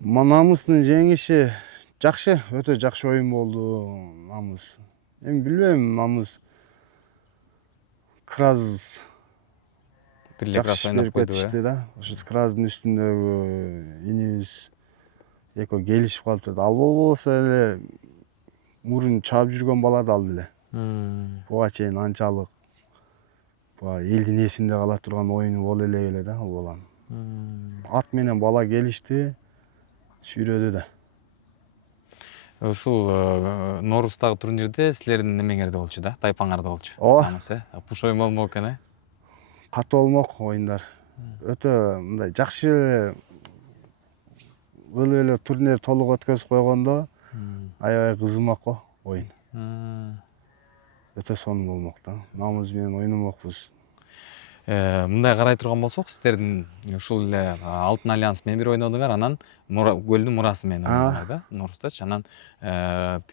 Намыстын жеңиши жакшы, өтө жакшы оюн болду, намыс. Эми билбейм, намыс Краз жакшы берип кетишти да. Ошо Краздын үстүндөгү инибиз экөө келишип калыптыр да. Ал болбосо эле мурун чаап жүргөн бала да ал деле. Буга чейин анчалык элдин эсинде кала турган оюну боло элек эле да ал баланын. Ат менен бала келишти, сүйрөдү да. Ушул Норустагы турнирде силердин немеңерде болчу да, тайпаңарда болчу. Ооба. Пуш оюн болмок экен, Катуу болмок оюндар. Өтө мындай жакшы эле турнир толук өткөзүп койгондо аябай кызымак го оюн. Өтө сонун болмок да. Намыз менен ойномокпуз. Мындай карай турган болсок, сиздердин ушул эле Алтын Альянс менен бир ойнодуңар, анан көлдүн мурасы менен ойнодуңар да, Нурустач. Анан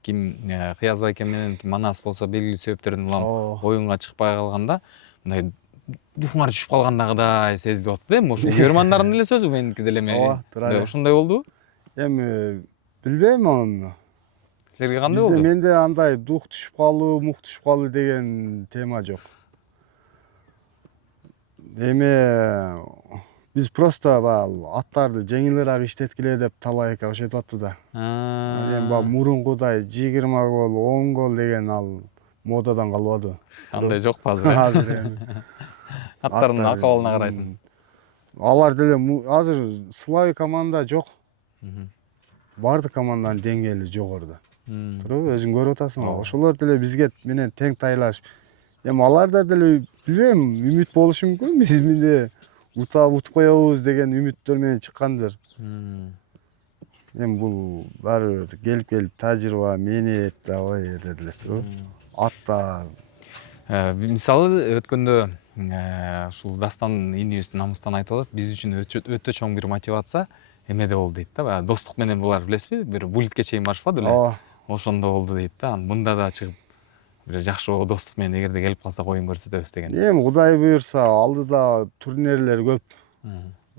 ким Кыяз байке менен Манас болсо белгилүү себептерден улам оюнга чыкпай калганда, мындай духуңар түшүп калгандагыдай сезилип атты да. Эми ушул көрөрмандардын эле сөзү, меники деле эми. Ошондой болдубу? Эми билбейм аны. Силерге кандай Бизде болду? менде андай дух түшүп калуу, мук түшүп калуу деген тема жок. Эми биз просто баягы аттарды жеңилирээк иштеткиле деп талайка ошентип атты да. Эми баягы мурункудай 20 гол, 10 гол деген ал модадан калбады. Андай жокпу азыр? Азыр эми Аттардын акыбалына карайсың. Алар деле азыр Славий команда жок. Бардык команданын деңгээли жогоруда. Туруп өзүң көрүп атасың. Ошолор деле бизге менен тең тайлашып. Эми аларда деле билбейм, үмүт болушу мүмкүн. Биз менде утуп коебуз деген үмүттөр менен чыккандыр. Эми бул баары бир келип тажрыйба, мээнет ой деле туруп. Аттар. Мисалы өткөндө ушул Дастан инибиз намыстан айтып атат, биз үчүн өтө чоң бир мотивация эмеде болду дейт да. Баягы достук менен булар билесизби, бир буллитке чейин барышпады эле. Ошондо болду дейт да. Мында да чыгып бир жакшы достук менен эгерде келип калсак оюн көрсөтөбүз деген. Эми Кудай буюрса, алдыда турнирлер көп.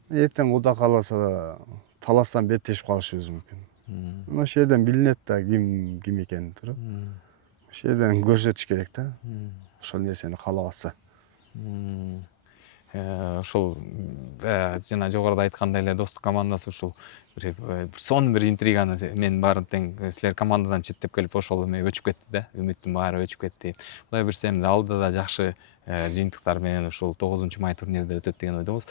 Эртең Кудай кааласа таластан беттешип калышыбыз мүмкүн. Ошол жерден билинет да ким экени туруп. Ошол жерден көрсөтүш керек да. Ошол нерсени каалап атса. Ошол жана жогоруда айткандай эле достук командасы ушул сонун бир интриганы мен баарын тең силер командадан четтеп келип ошол эме өчүп кетти да, үмүттүн баары өчүп кетти. Кудай буюрса эми алдыда да жакшы жыйынтыктар менен ушул 9-май турнирде өтөт деген ойдобуз.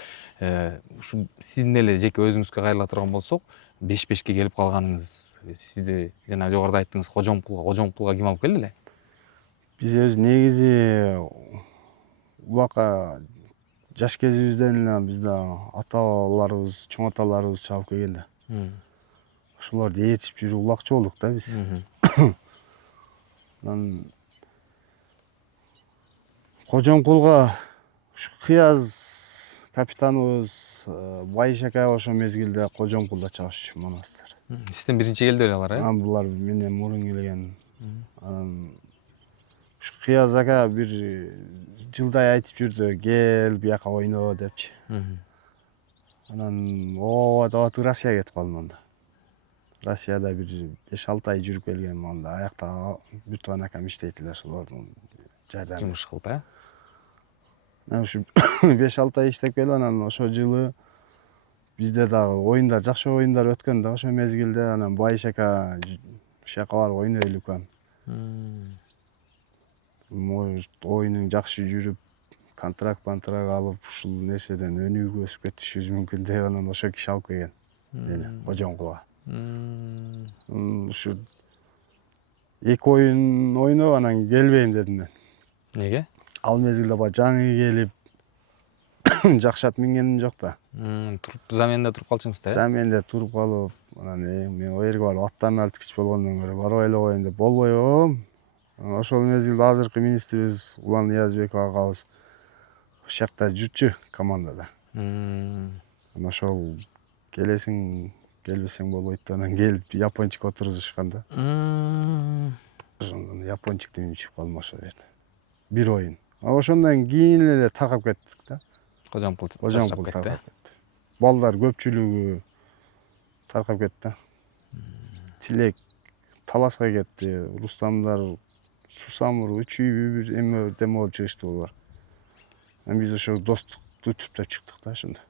Ушул сиздин эле жеке өзүңүзгө кайрыла турган болсок, 5-5ке келип калганыңыз, сизди жана жогоруда айттыңыз Кожомкулга ким алып келди эле? Биз өз негизи улакка жаш кезибизден эле бизде ата-бабаларыбыз, чоң аталарыбыз чабып келген да. Ошолорду ээрчип жүрүп улакчы болдук да биз. Анан Кожомкулга ушу Кыяз капитаныбыз Байшака ошол мезгилде Кожомкулда чабышчу Манастар. Сизден биринчи келди эле алар, э? Булар менен мурун келген. Анан ушу Кыяз ага бир жылдай айтып жүрдү, кел бияка ойно депчи. Анан ооба Россияга кетип калдым анда. Россияда бир 5-6 ай жүрүп келгем, анда аякта бир тууган акам иштейт эле, ошолордун жардамы. Жумуш кылып, э? Мен ушу 5-6 ай иштеп келип, анан ошол жылы бизде дагы оюндар, жакшы оюндар өткөн да ошол мезгилде. Анан Байшака ушул жака барып ойнойлу кам. Оюнуң жакшы жүрүп, контракт алып, ушул нерседен өнүгүп өсүп кетишибиз мүмкүн деп анан ошол киши алып келген мени Кожомкулга. Ушу 2 оюн ойноп анан келбейм дедим мен. Неге? Ал мезгилде баягы жаңы келип жакшы ат мингеним жок да. Заменде туруп калчыңыз да, э? Заменде туруп калып, анан мен о жерге барып аттан алткич болгондон көрө барбай эле коеюн деп болбой койгом. Ошол мезгилде азыркы министрибиз Улан Ниязбеков агабыз ошол жакта жүрчү командада. Ошол келесиң, келбесең болбойт да, анан келип япончик отургузушкан да. Ошондон япончикти минчип калдым ошол жерде. Бир оюн. Ошондон кийин эле таркап кеттик да. Кожомкул таркап кетти. Балдар көпчүлүгү таркап кетти. Тилек Таласка кетти, Рустамдар, Сусамур, үчөө бир эме дем болуп чыгышты булар. Биз ошо достукту түптөп чыктык да ошондо.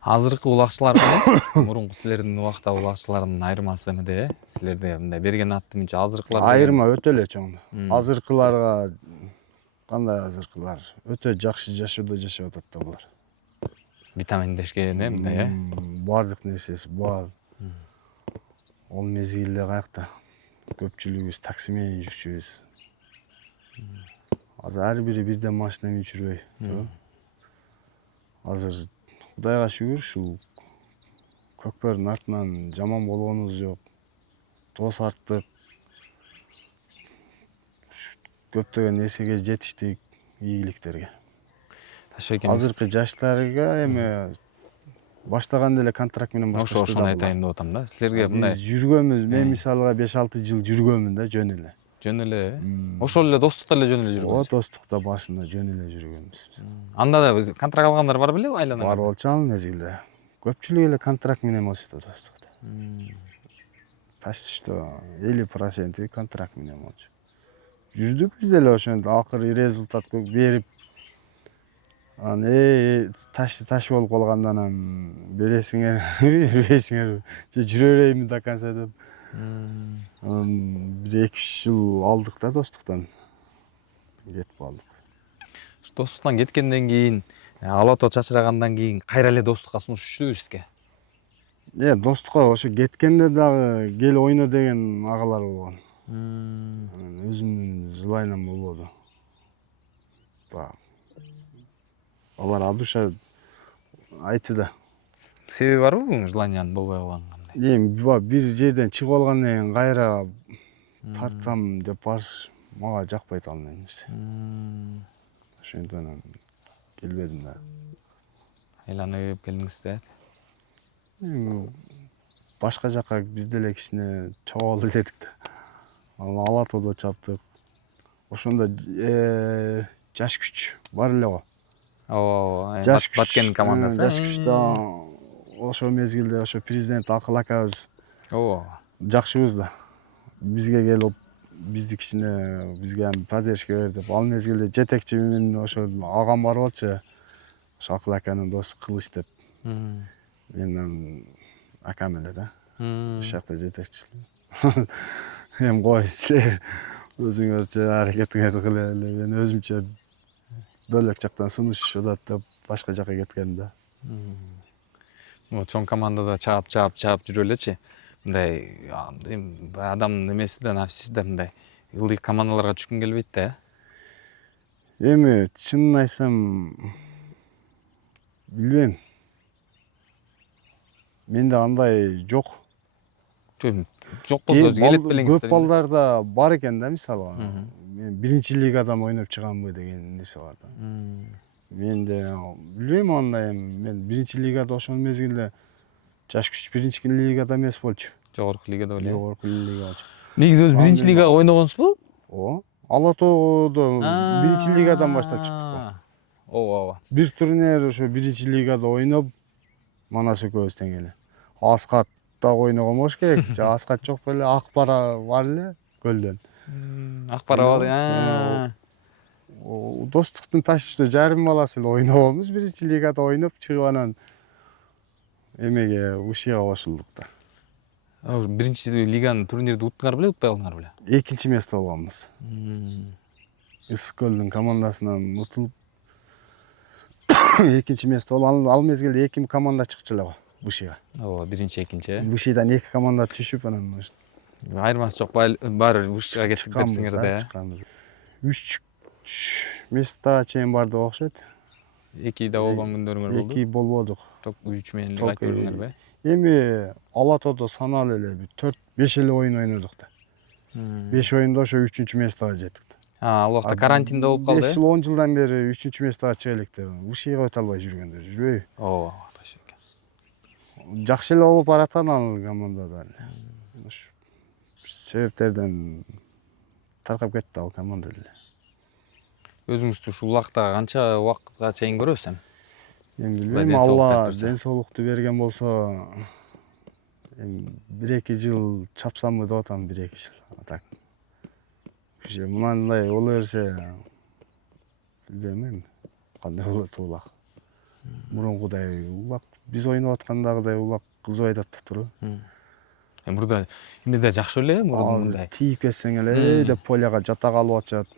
Азыркы улакчылар менен мурунку силердин убактагы улакчылардын айырмасы эмеде, э? Силерде мындай берген аттын үчү азыркылар айырма өтө эле чоң. Азыркыларга кандай азыркылар өтө жакшы жашоодо жашап атат да булар. Витаминдешкен, э, мындай, э? Бардык нерсеси бар. Ол мезгилде каякта көпчүлүгүбүз такси менен жүрчүбүз. Азыр ар бири бирден машина минип жүрбөй. Азыр Кудайга шүгүр ушул көкпөрдүн артынан жаман болгонубуз жок. Дос арттык. Көптөгөн нерсеге жетиштик, ийгиликтерге. Ташбек эми азыркы жаштарга эми баштаганда эле контракт менен башташты. ошону айтайын деп атам да. Силерге мындай Биз жүргөнбүз. Мен мисалга 5-6 жыл жүргөнмүн да жөн эле. жөн эле. Ошол эле достукта эле жөн эле О, жүргөнсүз. достукта башында жөн эле жүргөнбүз. Анда да биз контракт алгандар бар белеби айланага? Бар болчу ал мезгилде. Көпчүлүгү эле контракт менен болчу достукта. Почти что 50% контракт менен болчу. Жүрдүк биз деле ошентип акыры результат берип анан таш болуп калгандан анан бересиңер, бербейсиңер, же жүрө берейинби до конца деп. Анан 1-2 жыл алдык да достуктан. Кетип алдык. Достуктан кеткенден кийин, ала тоо чачырагандан кийин кайра эле достукка сунуш түштүбү сизге? Достукка ошо кеткенде дагы кел ойно деген агалар болгон. Анан өзүмдүн желанием болбоду. Алар от душа айтты да. Себеби барбы буга желаниянын болбой калганга? Эми бир жерден чыгып алгандан кийин кайра тартам деп барыш мага жакпайт ал нерсе. Ошондон анан келбедим да. Айланып келдиңиз да. Башка жака биз деле кичине чогулду дедик да. Ала тоодо чаптык. Ошондо жаш күч бар эле го. Ооба, Баткен командасы. Жаш күчтө ошол мезгилде ошо президент Акыл акабыз Ооба. жакшыбыз да. Бизге келип бизди кичине бизге поддержка бер деп ал мезгилде жетекчи мен ошо агам бар болчу. Ошо Акыл аканын досу Кылыч деп. Мен акам эле да. Ошол жакта жетекчи. Эми кой силер өзүңөрчө аракетиңерди кыла эле. Мен өзүмчө бөлөк жактан сунуш жатат деп башка жака кеткем да. Чоң командада чаап жүрө элечи. Мындай адамдын эмеси да нафсиси да мындай ылдый командаларга түшкүң келбейт да. Эми чынын айтсам билбейм. Менде андай жок. Жок болсо келет белеңиз. Көп балдарда бар экен да мисалы. Мен биринчи лигадан ойноп чыганбы деген нерсе бар да. Менде билбейм андай мен биринчи лигада ошол мезгилде жаш күч биринчи лигада эмес болчу. Жогорку лигада беле. Жогорку лига. Негизи өзү биринчи лигага ойногонсузбу? Ала тоодо биринчи лигадан баштап чыктык. Ооба. Бир турнир ошо биринчи лигада ойноп Манас экөөбүз тең эле. Аскатта ойногон болуш керек. Аскат жок беле, Акбара бар эле көлдөн. Акбара бар. Достуктун почти жарым баласы эле ойногонбуз биринчи лигада ойноп чыгып анан эмеге ушига кошулдук да. Биринчи лиганын турнирди уттуңар беле, утпай калдыңар беле? Экинчи место болгонбуз. Ысык көлдүн командасынан утулуп экинчи место болуп ал мезгилде 2 команда чыкчу эле го Бушига. Ооба, биринчи, экинчи. Бушидан 2 команда түшүп анан айырмасы жок, баары Бушига кетип депсиңер да. 3 места чейин бардык окшойт. 2 болгон күндөрүңөр болду. 2 болбодук. 3 менен кайтып көрдүңөрбү? Эми ала тоодо саналуу эле 4-5 эле ойун ойнодук да. 5 оюнда ошо 3-местага жеттик. Ал убакта карантинде болуп калды. 5 жыл 10 жылдан бери 3-местага чыга элек деп. Ушига өтө албай жүргөндөр жүрбөйбү? Ооба, Жакшы эле болуп бараткан ал командада. Ошо себептерден таркап кетти ал команда эле. Өзүңүздү ушул убакта канча убакытка чейин көрөсүз? Эми билбейм, Алла ден соолукту берген болсо 1-2 жыл чапсамбы деп атам, 1-2 жыл. Так. Уже мындай боло берсе билбейм эми кандай болот улак. Мурункудай улак биз ойноп аткандагыдай улак кызбай атат туруп. Мурда эмеде жакшы эле, мурундай. Тийип кетсең эле деп поляга жата калып атышат.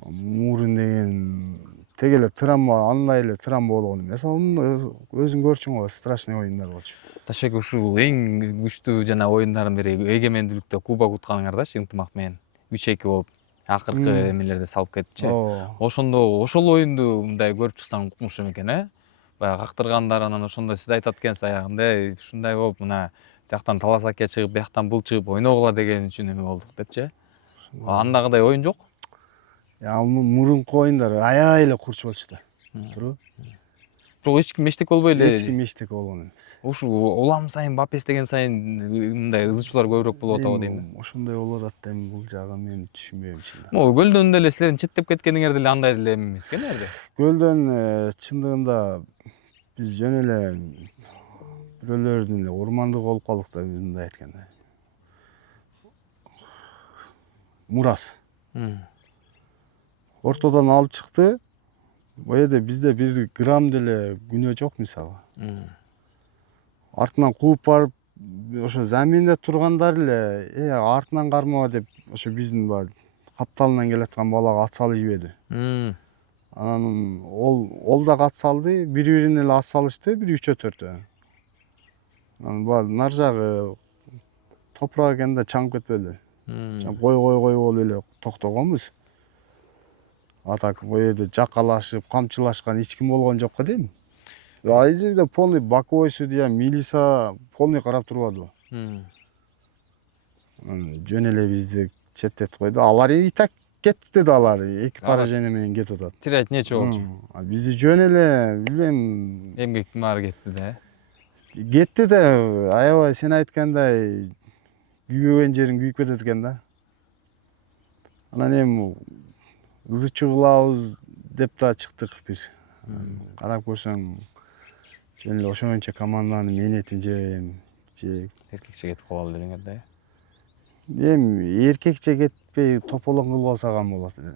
Мурун деген тег эле травма, андай эле травма болгон эмес. Өзүң көрчүң го, страшный оюндар болчу. Ташбек, ушул эң күчтүү жана оюндардын бири эгемендүүлүктө кубок утканыңардачы ынтымак менен 3-2 болуп акыркы эмелерде салып кетчи. Ошондо ошол оюнду мындай көрүп чыксаң укмуш экен, баягы кактыргандар анан ошондо сиз айтат экенсиз аягында ушундай болуп мына жактан Таласакке чыгып, буяктан бул чыгып ойногула деген үчүн эме болдук депчи. Андагыдай оюн жок? Мурунку оюндар аябай эле курч болчу да. туруп. Бирок эч ким эчтек болбой эле. Эч ким эчтеке болгон эмес. Ушу улам сайын бап эстеген сайын мындай ызычуулар көбүрөөк болуп атабы дейм. Ошондой болуп атат да, эми бул жагын мен түшүнбөйм чындап. Могу көлдөн деле силердин четтеп кеткениңер деле андай деле эме эмес экен эрде. Көлдөн чындыгында биз жөн эле бирөөлөрдүн эле урмандык болуп калдык да, мындай айтканда. Мурас. Ортодон алып чыкты. Бу жерде бизде 1 грамм деле күнөө жок мисалы. Артынан кууп барып, ошо заминде тургандар эле, артынан кармаба деп, ошо биздин баягы капталынан келаткан балага ат салып жибеди. Анан ол да ат салды, бири-бирине эле ат салышты, бир 3-4. Анан баягы нар жагы топурак экен да чаңып кетпеди. Кой болуп эле токтогонбуз. А так бу жерде жакалашып, камчылашкан эч ким болгон жок го дейм. Ал жерде полный боковой судья, милиция полный карап турбадыбы. Жөн эле бизди четтетип койду. Алар и так кетти да, алар 2 поражение менен кетип атат. Терять нече болчу. Бизди жөн эле билбейм, Эмгектин баары кетти да. кетти да, аябай сен айткандай күйбөгөн жериң күйүп кетет экен да. Анан эми ызычуу кылабыз деп да чыктык бир. Карап көрсөң жөн эле ошончо команданын мээнетин же Эркекче кетип калалы дедиңер да. эми эркекче кетпей тополоң кылып алсаган болот эле.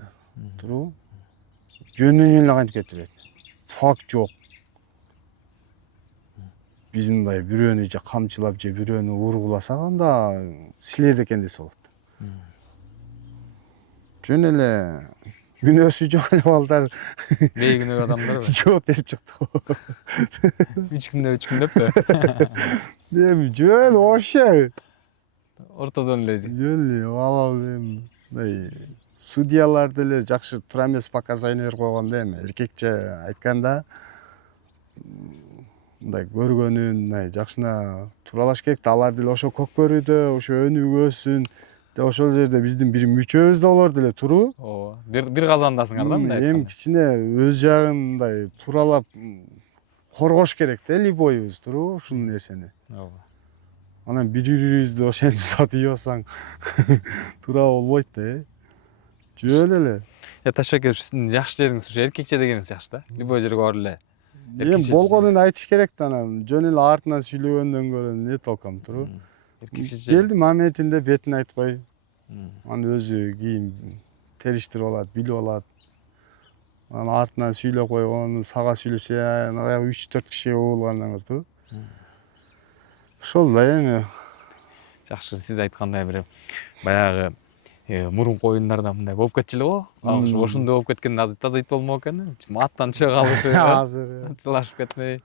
Туруп. Жөнүнөн эле кантип кетирет. Факт жок. Биз мындай бирөөнү же камчылап же бирөөнү ургуласак, анда силерде экен десе болот. Жөн эле күнөөсү жок эле балдар Бейгүнөө адамдар жооп берип чыкты. 3 күн деппи? Эми жөн вообще Ортодон эле. жөн эле эми мындай судьялар деле жакшы тура эмес показания берип койгон да, эми эркекче айтканда мындай көргөнүн мындай жакшына туралаш керек да. Алар деле ошо көкбөрүдө ошо өнүгүп өссүн. Ошол жерде биздин бир мүчөбүз да болор деле туруп. Ооба. Бир казандасыңар да мындай Эми айтканда. кичине өз жагын мындай туралап коргош керек да, любойбуз туруп ушул нерсени. Ооба. Анан бири-бирибизди ошентип сатып жибасаң туура болбойт да. Жөн эле. Таш аке, сиздин жакшы жериңиз ушу эркекче дегениңиз жакшы да. Любой жерге барып эле. Эми болгонун айтыш керек да, анан жөн эле артынан сүйлөгөндөн көрө эмне толком туруп. Келди моментинде бетин айтып кой. Анын өзү кийин териштирип алат, билип алат. Анан артынан сүйлөп койгон, сага сүйлөсө, аягы 3-4 киши угулгандан көрдү. Ошол да эми. Жакшы, сиз айткандай бир баягы мурунку оюндарда мындай болуп кетчү эле го. Ошондой болуп кеткен азыр таза ит болмок экен. Аттан чыга калышы. Азыр Чылашып кетпей.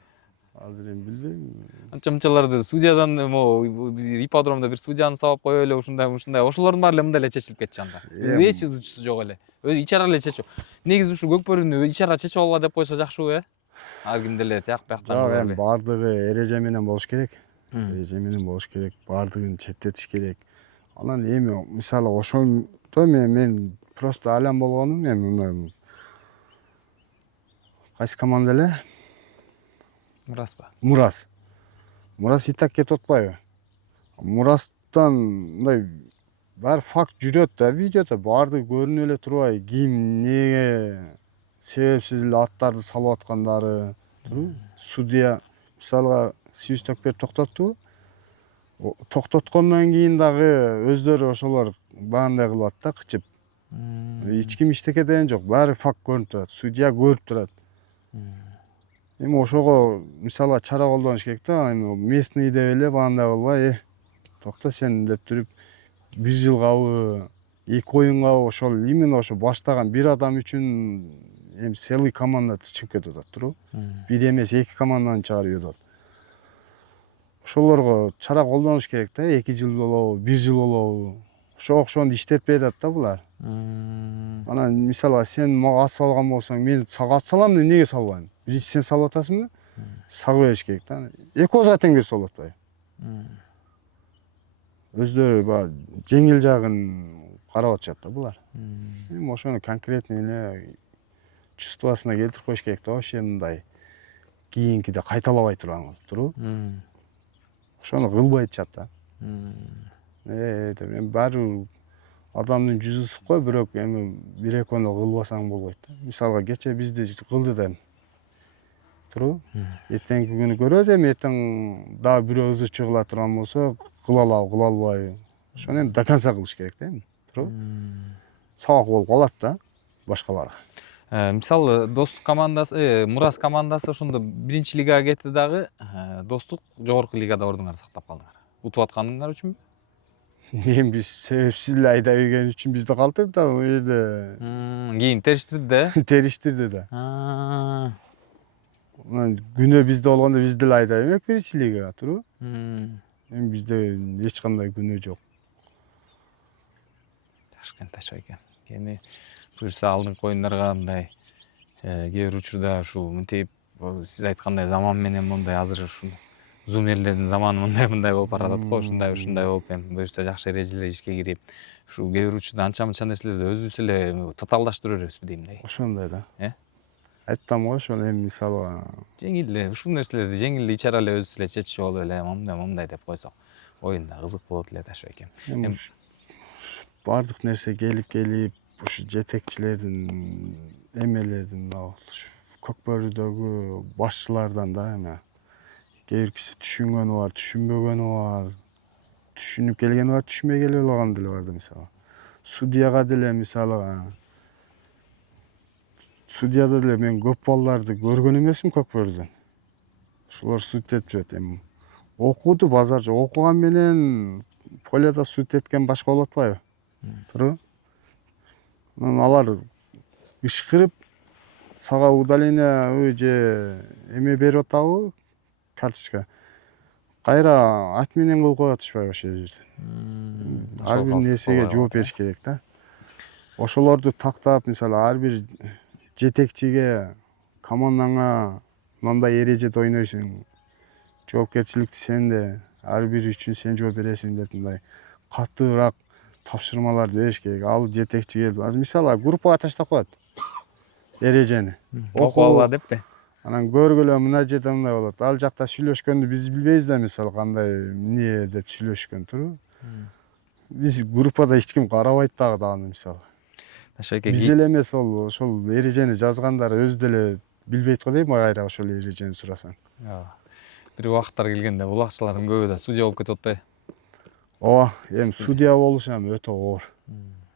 Азыр эми билбейм. Анча-мынчаларды судьядан бир ипподромдо бир судьяны сабап коюп эле ушундай ошолордун баары эле мындай эле чечилип кетчү анда. Эч ызычысы жок эле. Ичара эле чечип. Негизи ушу көкбөрүнү ичара чечип алгыла деп койсо жакшыбы, Ар ким деле тияк бияктан. Жок, эми баардыгы эреже менен болуш керек. Эреже менен болуш керек. Баардыгын четтетиш керек. Анан эми мисалы ошондо мен просто алям болгонум, эми мына кайсы команда эле? Мураспы? Мурас и так кетип атпайбы? Мурастан мындай баары факт жүрөт да, видеодо баардыгы көрүнүп эле турбайбы? Ким эмнеге себепсиз эле аттарды салып аткандары, судья мисалга Сүйүз Төкбер токтотту. Токтоткондон кийин дагы өздөрү ошолор баандай кылып атат да, кычып. Эч ким иштеке деген жок, баары факт көрүнүп турат, судья көрүп турат. Эми ошого мисалга чара колдонуш керек да, эми местный деп эле баандай кылбай, токто сен деп туруп 1 жылгабы, 2 оюнгабы ошол именно ошо баштаган бир адам үчүн эми целый команда чыгып кетип атат туруп. Бир эмес 2 команданы чыгарып жиберип атат. Ошолорго чара колдонуш керек да, 2 жыл болобу, 1 жыл болобу. Ошондо иштетпей атат да булар. Анан мисалга сен мага ат салган болсоң, мен сага ат салам деп эмнеге салбайм? Биринчи сен салып атасыңбы? Сага бериш керек да. Экөөбүзгө тең берсе болуп атпайбы? Өздөрү баягы жеңил жагын карап атышат да булар. Эми ошону конкретный эле чувствосуна келтирип коюш керек да, вообще мындай кийинкиде кайталабай туруп. Ошону кылбай атышат да. Деп эми баары бир адамдын жүзү ысык го, бирок эми бир экөөнү кылбасаң болбойт да. Мисалга кече бизди кылды да эми. Туруп. Эртеңки күнү көрөбүз, эми эртең дагы бирөө ызычы кыла турган болсо, кыла алабы, кыла албайбы. Ошону эми до конца кылыш керек да эми. Туруп. Сабак болуп калат да башкаларга. Мисалы достук командасы, Мурас командасы ошондо биринчи лигага кетти дагы, достук жогорку лигада ордуңарды сактап калдыңар. Утуп атканыңар үчүнбү? Эми биз себепсиз эле айдап ийген үчүн бизди калтырды да, ал жерде Кийин териштирди да? териштирди да. Күнөө бизде болгондо биз деле айдап иймек биринчи лигага, туруп. Эми бизде эч кандай күнөө жок. Ташкент ташой экен. Эми буюрса алдыңкы оюндарга мындай кээ бир учурда ушул мынтип сиз айткандай заман менен мондай азыр ушул зумерлердин заманы мындай болуп баратат го, ушундай болуп эми буюрса жакшы эрежелер ишке кирип, ушул кээ бир учурда анча-мынча нерселерди өзүбүз эле татаалдаштырып беребизби дейм да. Ошондой да. Айттым го ошону эми мисалга жеңил эле ушул нерселерди жеңил эле ичара эле өзүбүз эле чечип алып эле момундай деп койсок оюнда кызык болот эле ташой экен. Эми баардык нерсе келип ушу жетекчилердин эмелердин Көкбөрүдөгү башчылардан да эми кээ бир киши түшүнгөнү бар, түшүнбөгөнү бар, түшүнүп келгени бар, түшүнбөй келе алганы деле бар да мисалы. Судьяга деле мисалы судьяда деле мен көп балдарды көргөн эмесмин Көкбөрүдөн. Ошолор суд этип жүрөт эми. Окууду базарчы окуган менен полияда суд эткен башка болуп атпайбы? Туруп. Алар ышкырып сага удаление же эме берип атабы, карточка. Кайра ат менен кылып коюп атышпайбы ошол жерде. Ар бир нерсеге жооп бериш керек да. Ошолорду тактап, мисалы ар бир жетекчиге командаңа мындай эрежеде ойнойсуң, жоопкерчиликти сенде, ар бири үчүн сен жооп бересиң деп мындай катуураак тапшырмаларды бериш керек. Ал жетекчи келип, азыр мисалы группага таштап коет эрежени. Окугала депти. Анан көргүлө мына жерде мындай болот. Ал жакта сүйлөшкөндү биз билбейбиз да, мисалы кандай эмне деп сүйлөшкөн туруп. Биз группада эч ким карабайт дагы аны мисалы. Биз эле эмес ошол эрежени жазгандар өзү деле билбейт го дейм, кайра ошол эрежени сурасаң. Бир убакыттар келгенде булакчылардын көбү да судья болуп кетип атпайбы? Ооба, эми судья болуш эми өтө оор.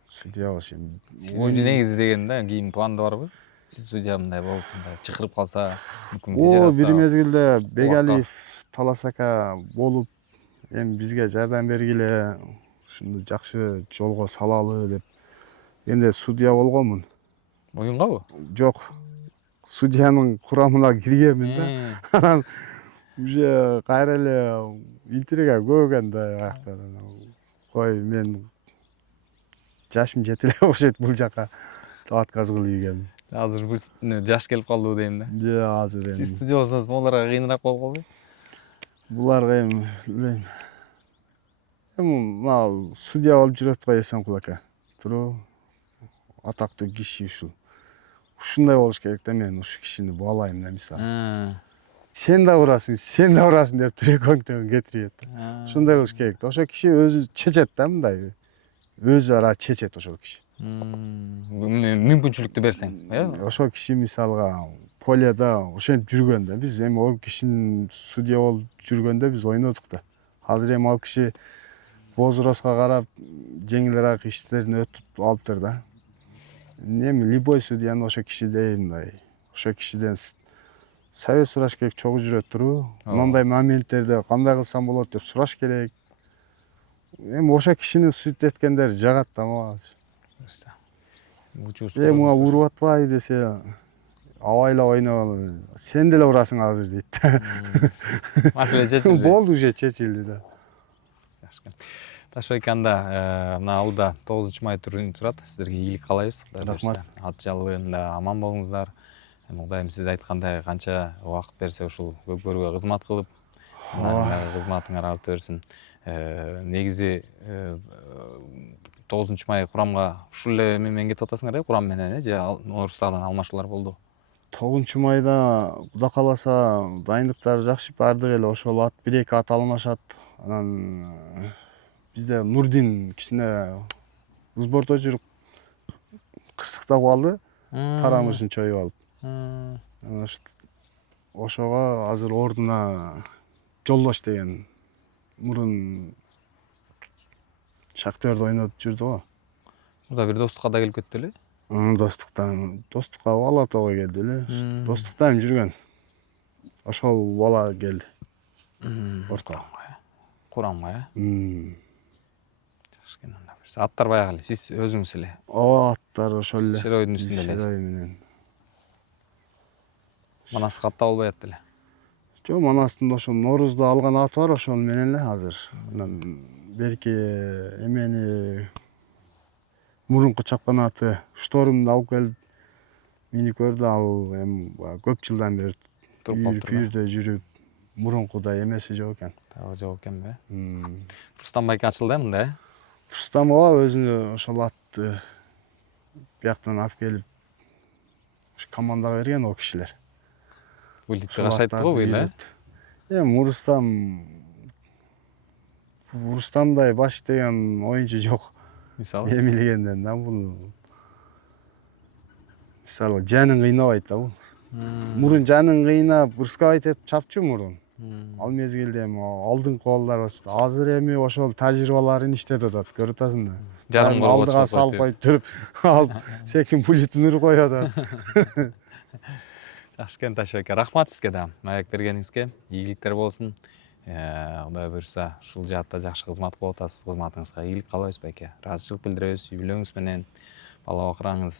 Судья болуш эми. Негизи дегенде кийин планда барбы? Сиз судья мындай болуп, мындай чакырып калса, бир мезгилде Бегалиев Талас ака болуп, эми бизге жардам бергиле, ушуну жакшы жолго салалы деп. Энди судья болгонмун. Оюнгабы? Жок. Судьянын курамына киргенмин да. Анан уже кайра эле интрига көбөгөн да аякта. Кой, мен жашым жете эле окшойт бул жака деп отказ кылып ийгенмин. Азыр бул жаш келип калды дейм да. Азыр эми. Сиз судья болсоңуз могуларга кыйыныраак болуп калбайбы? Буларга эми билбейм. Эми мына судья болуп жүрөт го Эсенкул ака. Туруп. Атактуу киши ушул. Ушундай болуш керек да, мен ушу кишини баалайм да мисалы. Сен да урасың деп тирекөңтөгүн кетирип да. Ушундай кылыш керек да. Ошол киши өзү чечет да мындай. Өзү ара чечет ошол киши. Мүмкүнчүлүктү берсең, э? Ошол киши мисалга полияда ошентип жүргөн да. Биз эми ал кишинин судья болуп жүргөндө биз ойнодук да. Азыр эми ал киши возрастка карап жеңилирээк иштерин өтүп алыптыр да. Эми любой судьяны ошол кишидей мындай, ошол кишиден совет сураш керек, чогуу жүрөт туруп. Мындай моменттерде кандай кылсам болот деп сураш керек. Эми ошол кишини суд эткендер жагат да мага. Мага уруп атпай десе, абайлап ойногон. Сен деле урасың азыр дейт. Маселе чечилди. Болду уже чечилди да. Ташой анда мына алда 9 май турнирин турат. Сиздерге ийгилик каалайбыз. Рахмат. Ат жалыбында аман болуңуздар. Кудайым сиз айткандай канча убакыт берсе ушул Көкбөрүгө кызмат кылып, кызматыңар арта берсин. негизи 9 май курамга ушул эле менен кетип атасыңар курам менен же орустардан алмашуулар болду? 9 майда Кудай кааласа дайындыктар жакшы, баардык эле ошол ат 1-2 ат алмашат. Анан бизде Нурдин кичине сбордо жүрүп кырсыктап калды, тарамышын чоюп алып. Ошого азыр ордуна Жолдош деген мурун Шахтерде ойноп жүрдү го. Мурда бир достукка да келип кетти эле. Достукка Ала тоого келди эле. Достукта эми жүргөн. Ошол бала келди. Орто. Курамга, Жакшы экен анда. Аттар баягы эле, сиз өзүңүз эле. Ооба, аттар ошол эле. Шеройдун үстүндө эле. Шерой менен. Манаска ат табылбай атты эле. Жок, Манастын ошол Ноорузда алган аты бар, ошол менен эле азыр. Анан берки эмени мурунку чапкан аты Штормду алып келип минип көрдү. Ал эми көп жылдан бери пүйүрдө жүрүп, мурункудай эмеси жок экен. Табы жок экенби? Рустам байке ачылды мында, Рустам ооба өзүнө ошол атты бияктан алып келип командага берген о кишилер. Вылетке кашайтты го быйыл, Эми Рустамдай баш деген оюнчу жок. Мисалы? Мен билгенден да бул мисалы жанын кыйнабайт да бул. Мурун жанын кыйнап, ырскабайт этип чапчу мурун. Ал мезгилде эми алдыңкы балдар азыр эми ошол тажрыйбаларын иштеп атат, көрүп атасың да. Жарым алдыга салып коюп туруп, алып секин пулитин уруп коюп атат. Жакшы экен Ташбек, рахмат сизге да маек бергениңизге. Ийгиликтер болсун. Кудай буюрса, ушул жаатта жакшы кызмат кылып атасыз. Кызматыңызга ийгилик каалайбыз байке. Ыраазычылык билдиребиз. Үй бүлөңүз менен, бала бакыраңыз,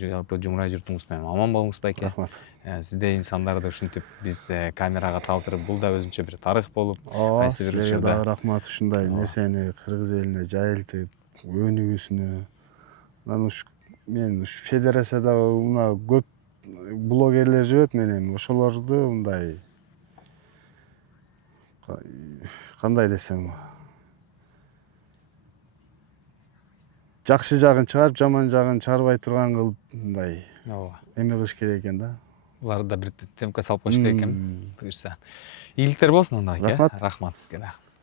жалпы жумурай журтуңуз менен аман болуңуз байке. Рахмат. Сиздей инсандарды ушинтип биз камерага талтырып, бул да өзүнчө бир тарых болуп, Ооба, кайсы бир сизге учурда да рахмат ушундай нерсени кыргыз элине жайылтып, өнүгүүсүнө. Анан мен ушу федерацияда мына көп блогерлер жүрөт менен, ошолорду мындай кандай десем, жакшы жагын чыгарып, жаман жагын чыгарбай турган кылып мындай эме кылыш керек экен да. Буларды да бир темпке салып коюш керек экен. Буюрса. Ийгиликтер болсун анда байке. Рахмат. Рахмат сизге да.